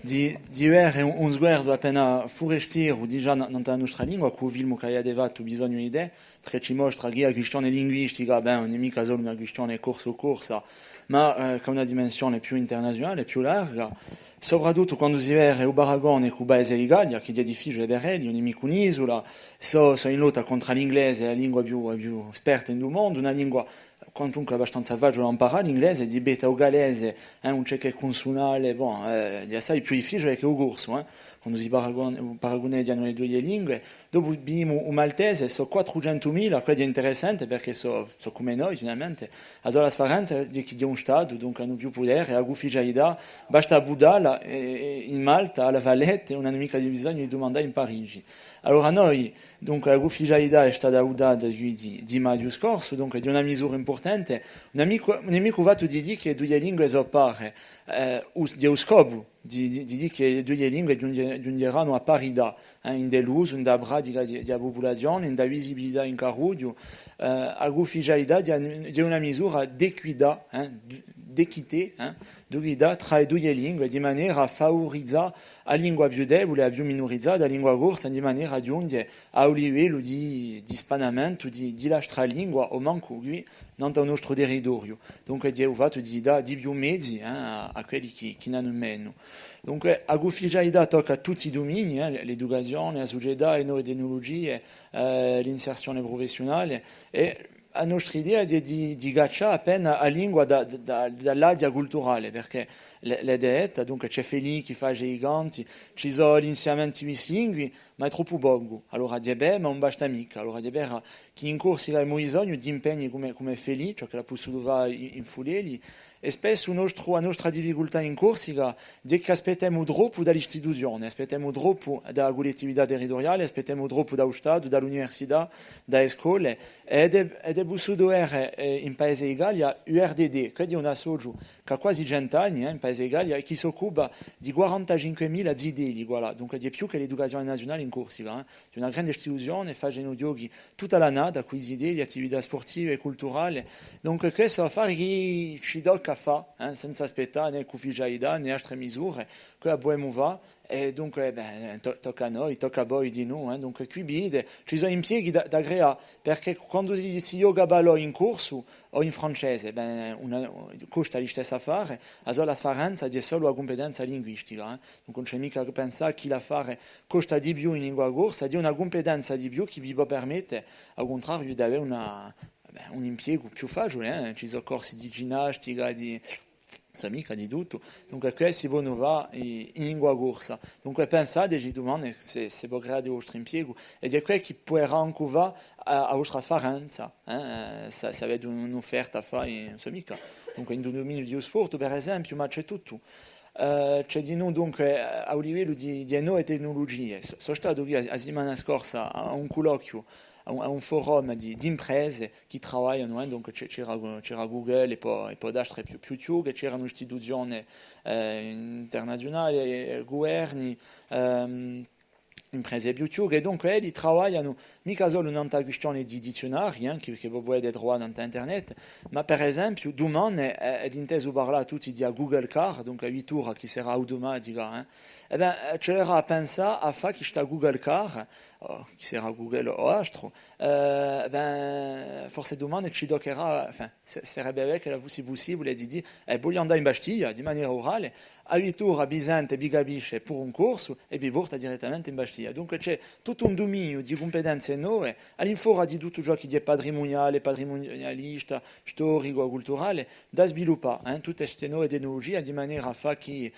di avere un sguardo appena forestiero già nella nostra lingua, con il film che aveva bisogno di idee, perché ci mostra che la questione linguistica non è mica solo una questione corsa, ma che una dimensione più internazionale, più larga, soprattutto quando si vede il paragone con il paese d'Italia, che è difficile vedere, non è mica un'isola, sono in lotta contro l'inglese, la lingua più esperta in mondo, una lingua quantunque abbastanza facile da imparare, l'inglese, di beta o galese, un certo consonale, è assai più difficile che il corso, quando si paragoneggiano le due lingue. Dopo abbiamo un maltese, sono 400.000, questo è interessante perché sono come noi, finalmente. Allora la differenza è che è un Stato, dunque hanno più potere, ha ufficialità, basta a Budala, in Malta, alla Valletta, non hanno mica bisogno di domandare in Parigi. Allora noi, dunque, la ufficialità è stata data di maggio scorso, dunque di una misura importante. Un amico va di dire che due lingue sono pari, di scopo, di dire che le due lingue giungeranno a parità, in dell'uso, in da della popolazione, in da visibilità in carudio, l'ufficialità di una misura d'equità, d'equità tra le due lingue, di maniera a favorizzare la lingua più debole, la più minorizzata, la lingua corsa, di maniera a giungere a un livello di spanamento di nostra lingua, o manco qui, non nel nostro territorio. Dunque, di fatto di dare di più mezzi a quelli che non hanno meno. Dunque, l'ufficialità tocca a tutti i domini, l'educazione, la società, le nuove tecnologie, l'inserzione professionale, e la nostra idea è di gacciare appena la lingua dall'area culturale, perché l'è detta, dunque c'è Feli che fa giganti, ci sono gli insegnamenti bislingui, ma è troppo poco. Allora di beh, ma non basta mica. Allora di beh, che in corso abbiamo bisogno di impegni come Feli, cioè che la possono fare in fuleli, e spesso la nostra difficoltà in Corsica è che aspettiamo troppo dall'istituzione, aspettiamo troppo dalla collettività territoriale, aspettiamo troppo dallo Stato, dall'università, dalle scuole, ed è possibile in Paese Italia URDD, che è un associo che ha quasi 100 anni in Paese Italia e che si occupa di 45.000 zideli, voilà. Dunque di più che l'educazione nazionale in Corsica, è una grande istituzione, facendo giochi tutta l'annata, con i zideli, attività sportive e culturali, dunque questo affare che ci tocca fare, senza aspettare né ufficialità né altre misure, che abbiamo va. E dunque tocca a noi, tocca a voi di noi, dunque qui vede, ci sono impieghi da creare, perché quando si gioca a ballo in corso o in francese, costa la stessa affare, allora la differenza è solo la competenza linguistica, dunque non c'è mica che pensare che l'affare costa di più in lingua corsa, di una competenza di più che vi può permettere, al contrario, di avere un impiego più facile, ci sono corsi di ginnastica, mica di tutto, dunque questo si va in lingua corsa. Dunque pensate, ci domandate se può creare il vostro impiego, ed è quello che può anche va a vostra differenza, se avete un'offerta a fare, mica. Dunque in un dominio di sport, per esempio, ma c'è tutto. C'è di noi dunque a un livello di nuove tecnologie. Sono stato qui la settimana scorsa a un colloquio, a un forum di imprese che lavorano, dunque c'era Google e poi altre più YouTube, c'erano istituzioni internazionali, governi, imprese più più, e dunque li lavorano mica solo in una questione di dizionari, che può essere trovato su internet, ma per esempio domani è inteso parlare tutti di Google Car, dunque la vettura che sarà automatica, e ben ce l'era a pensare a fare che sta Google Car, che sarà Google o altro, forse domani ci toccherà, sarebbe bello che fosse possibile di dire voglio andare in Bastiglia di maniera orale, a vettura Bisente Bigabice per un corso e vi porta direttamente in Bastiglia. Dunque c'è tutto un dominio di competenze nuove all'infuori di tutto ciò che è patrimonialista, storico, culturale, da sviluppare tutte queste nuove tecnologie di maniera a fare che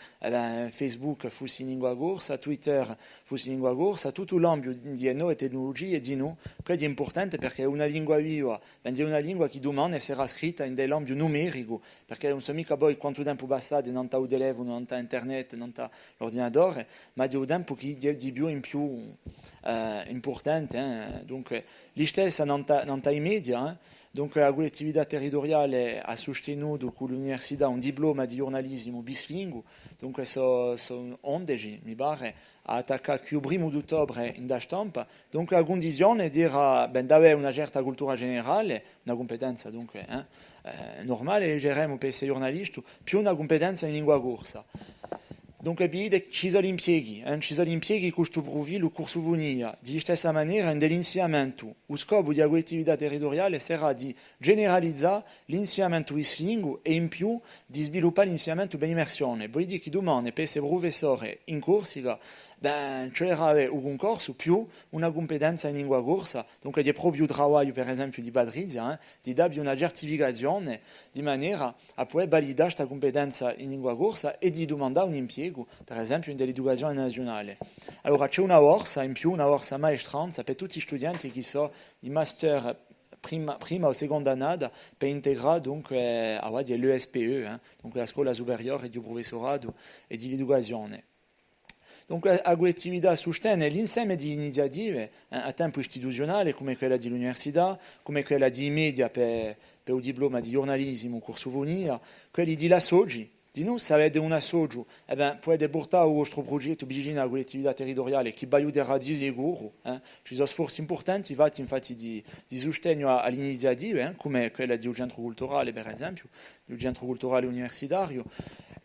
Facebook fosse in lingua corsa, Twitter fosse in lingua corsa, tutto l'ambito di nuove tecnologie di noi, che è importante perché è una lingua viva, è una lingua che domani sarà scritta in dell'ambito numerico, perché non so mica poi quanto tempo basta non ha un telefono, non ha internet, non ha l'ordinatore, ma di un tempo che è di più in più importante. Dunque, gli stessi non ha i media, dunque la collettività territoriale ha sostenuto con l'università un diploma di giornalismo bilingue, dunque sono 11, mi pare, a attaccare il 1 ottobre in da stampa, dunque la condizione era d'avere una certa cultura generale, una competenza dunque normale, leggeremo per essere giornalisti, più una competenza in lingua corsa. Dunque ci sono impieghi che questo profilo corso vunia di stessa maniera dell'insegnamento. Lo scopo di questa territoriale sarà di generalizzare l'insegnamento islingo e in più di sviluppare l'insegnamento per immersione. Vuol dire che domani per essere professore in Corsica c'era un concorso più una competenza in lingua corsa, dunque di proprio lavoro per esempio di Patrizia, di darvi una certificazione di maniera a poter validare questa competenza in lingua corsa e di domandare un impiego, per esempio nell'educazione nazionale. Allora c'è una borsa in più, una borsa maestranza per tutti gli studenti che sono in master prima o seconda annata per integrare dunque l'ESPE, dunque la scuola superiore di professorato e di educazione. Dunque, a questa attività sostiene l'insieme di iniziative a tempo istituzionale, come quella dell'università, come quella di media per il diploma di giornalismo, corso Vonia, quelli di Lassogi. Di noi, se avete un assoggio, potete portare il vostro progetto vicino a quell'attività territoriale che vi aiuterà di sicuro. Ci sono sforzi importanti infatti di sostegno alle iniziative, come quella del centro culturale, per esempio, il centro culturale universitario.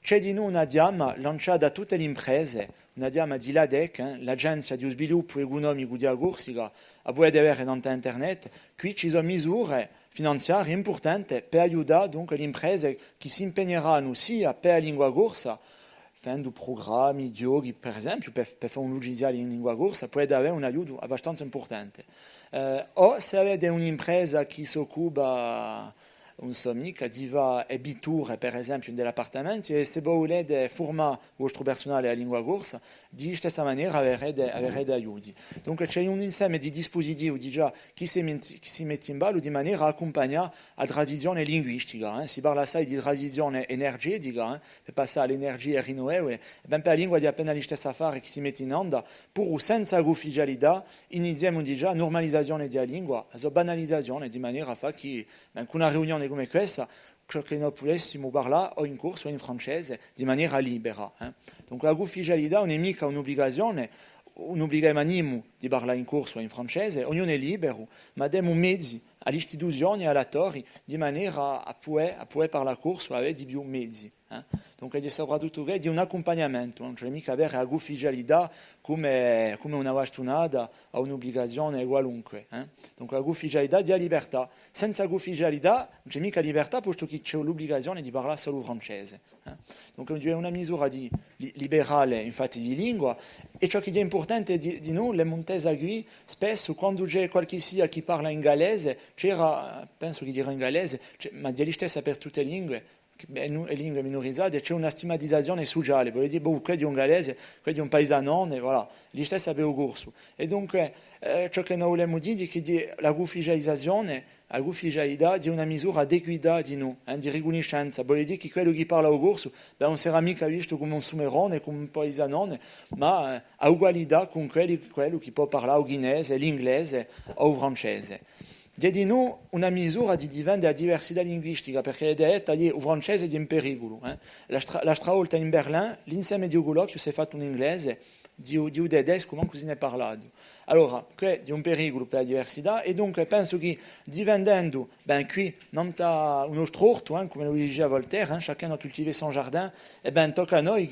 C'è di noi una diama lanciata da tutte le imprese, una diama di LADEC, l'Agenzia di Sviluppo Economico di Corsica, a voi di avere in internet. Qui ci sono misure finanziarie importanti per aiutare dunque le imprese che si impegneranno sia per la lingua corsa, facendo programmi, giochi, per esempio, per fare un logiciale in lingua corsa, può avere un aiuto abbastanza importante. O se avete un'impresa che si occupa un mica di abiture, per esempio, dell'appartamento, e se volete formare il vostro personale a lingua corsa, di stessa maniera avrete aiuti. Dunque c'è un insieme di dispositivi già che si mette in ballo di maniera a accompagnare la transizione linguistica. Si parla assai di transizione energetica, per passare all'energia rinnovabile, per la lingua di appena la stessa affare che si mette in onda, pur senza ufficialità, iniziamo di già normalizzazione della lingua, la banalizzazione, di maniera a fare che con una riunione come questa, che noi potessimo parlare o in corso o in francese di maniera libera. Dunque la ufficialità non è mica un'obbligazione, non obblighiamo di parlare in corso o in francese, ognuno è libero, ma diamo mezzi alle istituzioni e alle torri di maniera a poter parlare corso e avere di più mezzi. Dunque è soprattutto di un accompagnamento, non c'è mica avere la ufficialità come una bastonata o un'obbligazione qualunque. Dunque la ufficialità di libertà. Senza ufficialità non c'è mica libertà, posto che c'è l'obbligazione di parlare solo francese. Dunque è una misura liberale infatti di lingua, e ciò che è importante di noi, le Montese qui, spesso quando c'è qualche sia che parla in gallese, penso che dire in gallese, ma di stessa per tutte le lingue, e lingue minorizzate, c'è una stigmatizzazione sociale, vuol dire quello è un gallese, quello è un paisanone, voilà, gli stessi per il corso. E dunque ciò che noi vogliamo dire è che la ufficializzazione, la ufficialità è una misura di equità di noi, di riconoscenza, vuol dire che quello che parla il corso non sarà mica visto come un sumerone, come un paisanone, ma a ugualità con quello che può parlare il ghinese, l'inglese o il francese. È di noi una misura di difendere la diversità linguistica, perché è detta che il francese è in pericolo. L'altra volta in Berlino l'insieme di un colloquio si è fatto in inglese, di un tedesco, non così ne è parlato. Allora, che è un pericolo per la diversità, e dunque penso che difendendo, qui non c'è uno storto, come lo diceva Voltaire, chacun a coltivé son jardin, e tocca a noi,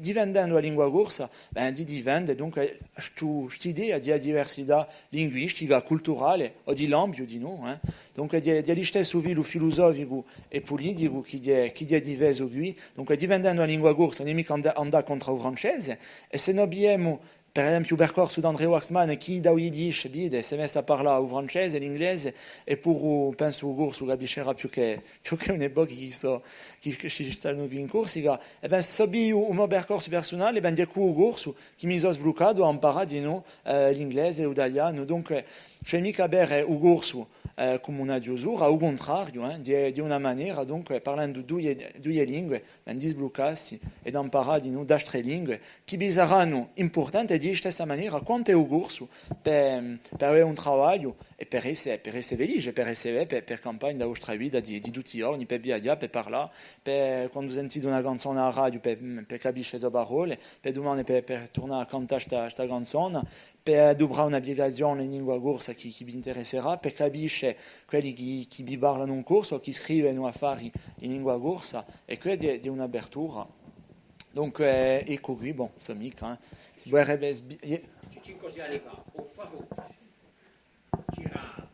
difendendo la lingua corsa, di difendere dunque questa idea di diversità linguistica, culturale o di l'ambito di noi. Dunque di lo stesso filo filosofico e politico che è diverso qui, dunque difendendo la lingua corsa non è mica andare contro il francese, e se noi abbiamo per esempio il percorso di André Waxman, che da Yiddish si è messo a parlare il francese, l'inglese, e pur penso il corso capiscerà più che un'epoca che ci stanno qui in Corsica, e se abbiamo un mio percorso personale, di il corso che mi sono sbloccato a imparare di noi l'inglese e l'italiano. Dunque, c'è mica bere il corso come una chiusura, al contrario, di una maniera, dunque, parlando due lingue, di sbloccarsi e di imparare di noi altre lingue, che saranno importanti di stessa maniera quanto è il corso per avere un lavoro e per essere felice, per campagna della vostra vita di tutti i giorni, per viaggiare, per parlare, per quando sentite una canzone alla radio, per capire le parole, per domani per tornare a cantare questa canzone, per dovrare una spiegazione in lingua corsa che vi interesserà, per capire quelli che vi parlano in corso, che scrivono affari in lingua corsa, e quella è un'apertura Donc, ecco qui, bon, sono mica, si vuoi Ci così arriva, au Faro. C'era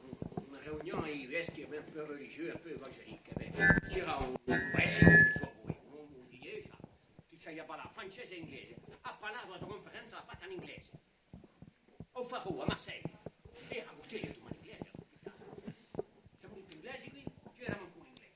una riunione di veschi un peu religieux, un peu évangélique. C'era un vescovo di sua voi, un iglesia, che sapeva parlare francese e inglese. Ha parlato la sua conferenza, l'ha fatta in inglese. Au Faro, a Marseille. Era così, io tu in inglese. Siamo tutti inglesi qui, ci eravamo ancora inglesi.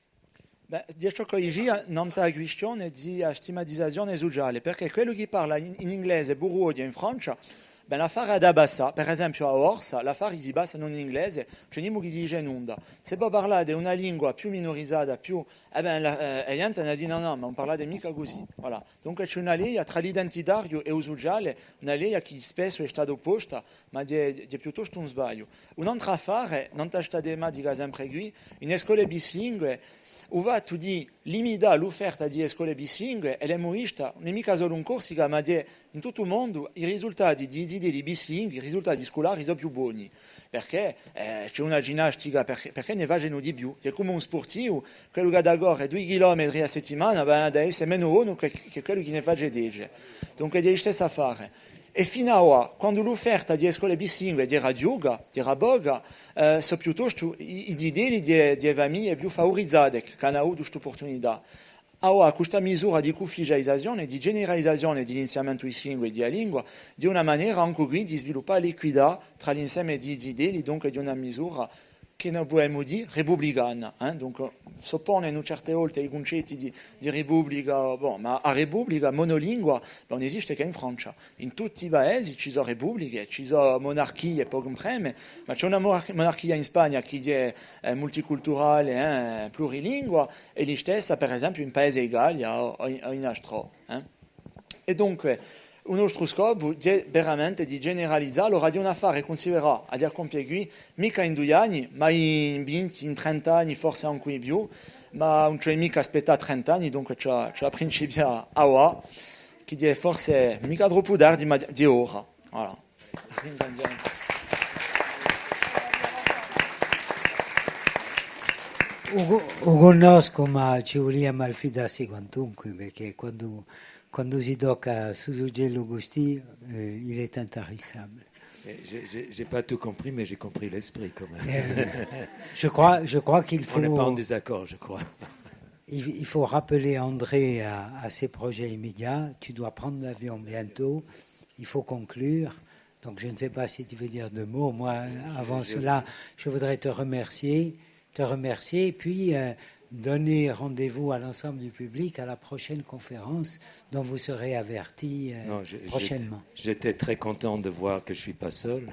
Dieci che non ta questione di stigmatizzazione sociale, perché quello che parla in inglese, Buruodi in Francia, l'affare ad Abassa, per esempio a Orsa, l'affare si basa non in inglese, c'è niente che dice nulla. Se poi parlare di una lingua più minorizzata, più, la gente ha detto no, ma non parlate mica così. Voilà. Dunque c'è una legge tra l'identitario e il sociale, una legge che spesso è stata opposta, ma è piuttosto un sbaglio. Un'altra affare, non ti sta mai di sempre qui, in scuole bilingue, Uva tu di limita l'offerta di scuole bilingue e l'emoista non è mica solo un corsica, ma in tutto il mondo i risultati di bilingue, i risultati scolari sono più buoni. Perché c'è una ginnastica, perché ne vanno di più. È come un sportivo, quello che da gore 2 chilometri a settimana, adesso è meno buono che quello che ne fa 10. Dunque è la stessa fare. E fino a ora, quando l'offerta di scuole bilingue era yoga, era boga, sono piuttosto i idee di famiglie più favorizzate che hanno avuto questa opportunità. Ora, questa misura di ufficializzazione, di generalizzazione dell'insegnamento di lingue e di lingua, di una maniera anche qui di sviluppare l'equità tra l'insieme di idee, dunque di una misura che noi possiamo dire repubblicana. Dunque, soppone certe volte i concetti di repubblica, ma a repubblica monolingua non esiste che in Francia. In tutti i paesi ci sono repubbliche, ci sono monarchie, poco preme, ma c'è una monarchia in Spagna che è multiculturale, plurilingua, e la stessa, per esempio, in Paese Italia o in Astro. E dunque, il nostro scopo è veramente di generalizzare, allora di un affare considerato a dire compiere qui, mica in 2 anni, ma in 20, in 30 anni, forse anche in più, ma non c'è mica aspettare 30 anni, dunque c'è la principia a ora, che è forse mica troppo tardi, ma di ora. Voilà. Conosco, ma ci vogliamo affidarsi quantunque, perché quando si tocca su Suggello Gusti, il est intarissable. J'ai pas tout compris, mais j'ai compris l'esprit quand même. Je crois qu'il faut... On n'est pas en désaccord, je crois. Il faut rappeler André à ses projets immédiats. Tu dois prendre l'avion bientôt. Il faut conclure. Donc je ne sais pas si tu veux dire 2 mots. Moi, avant cela, je voudrais te remercier et puis donner rendez-vous à l'ensemble du public à la prochaine conférence dont vous serez avertis prochainement. J'étais très content de voir que je ne suis pas seul.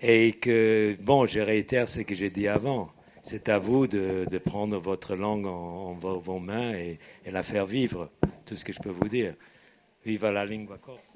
Et que, bon, je réitère ce que j'ai dit avant. C'est à vous de prendre votre langue en vos mains et la faire vivre. Tout ce que je peux vous dire. Viva la lingua corsa.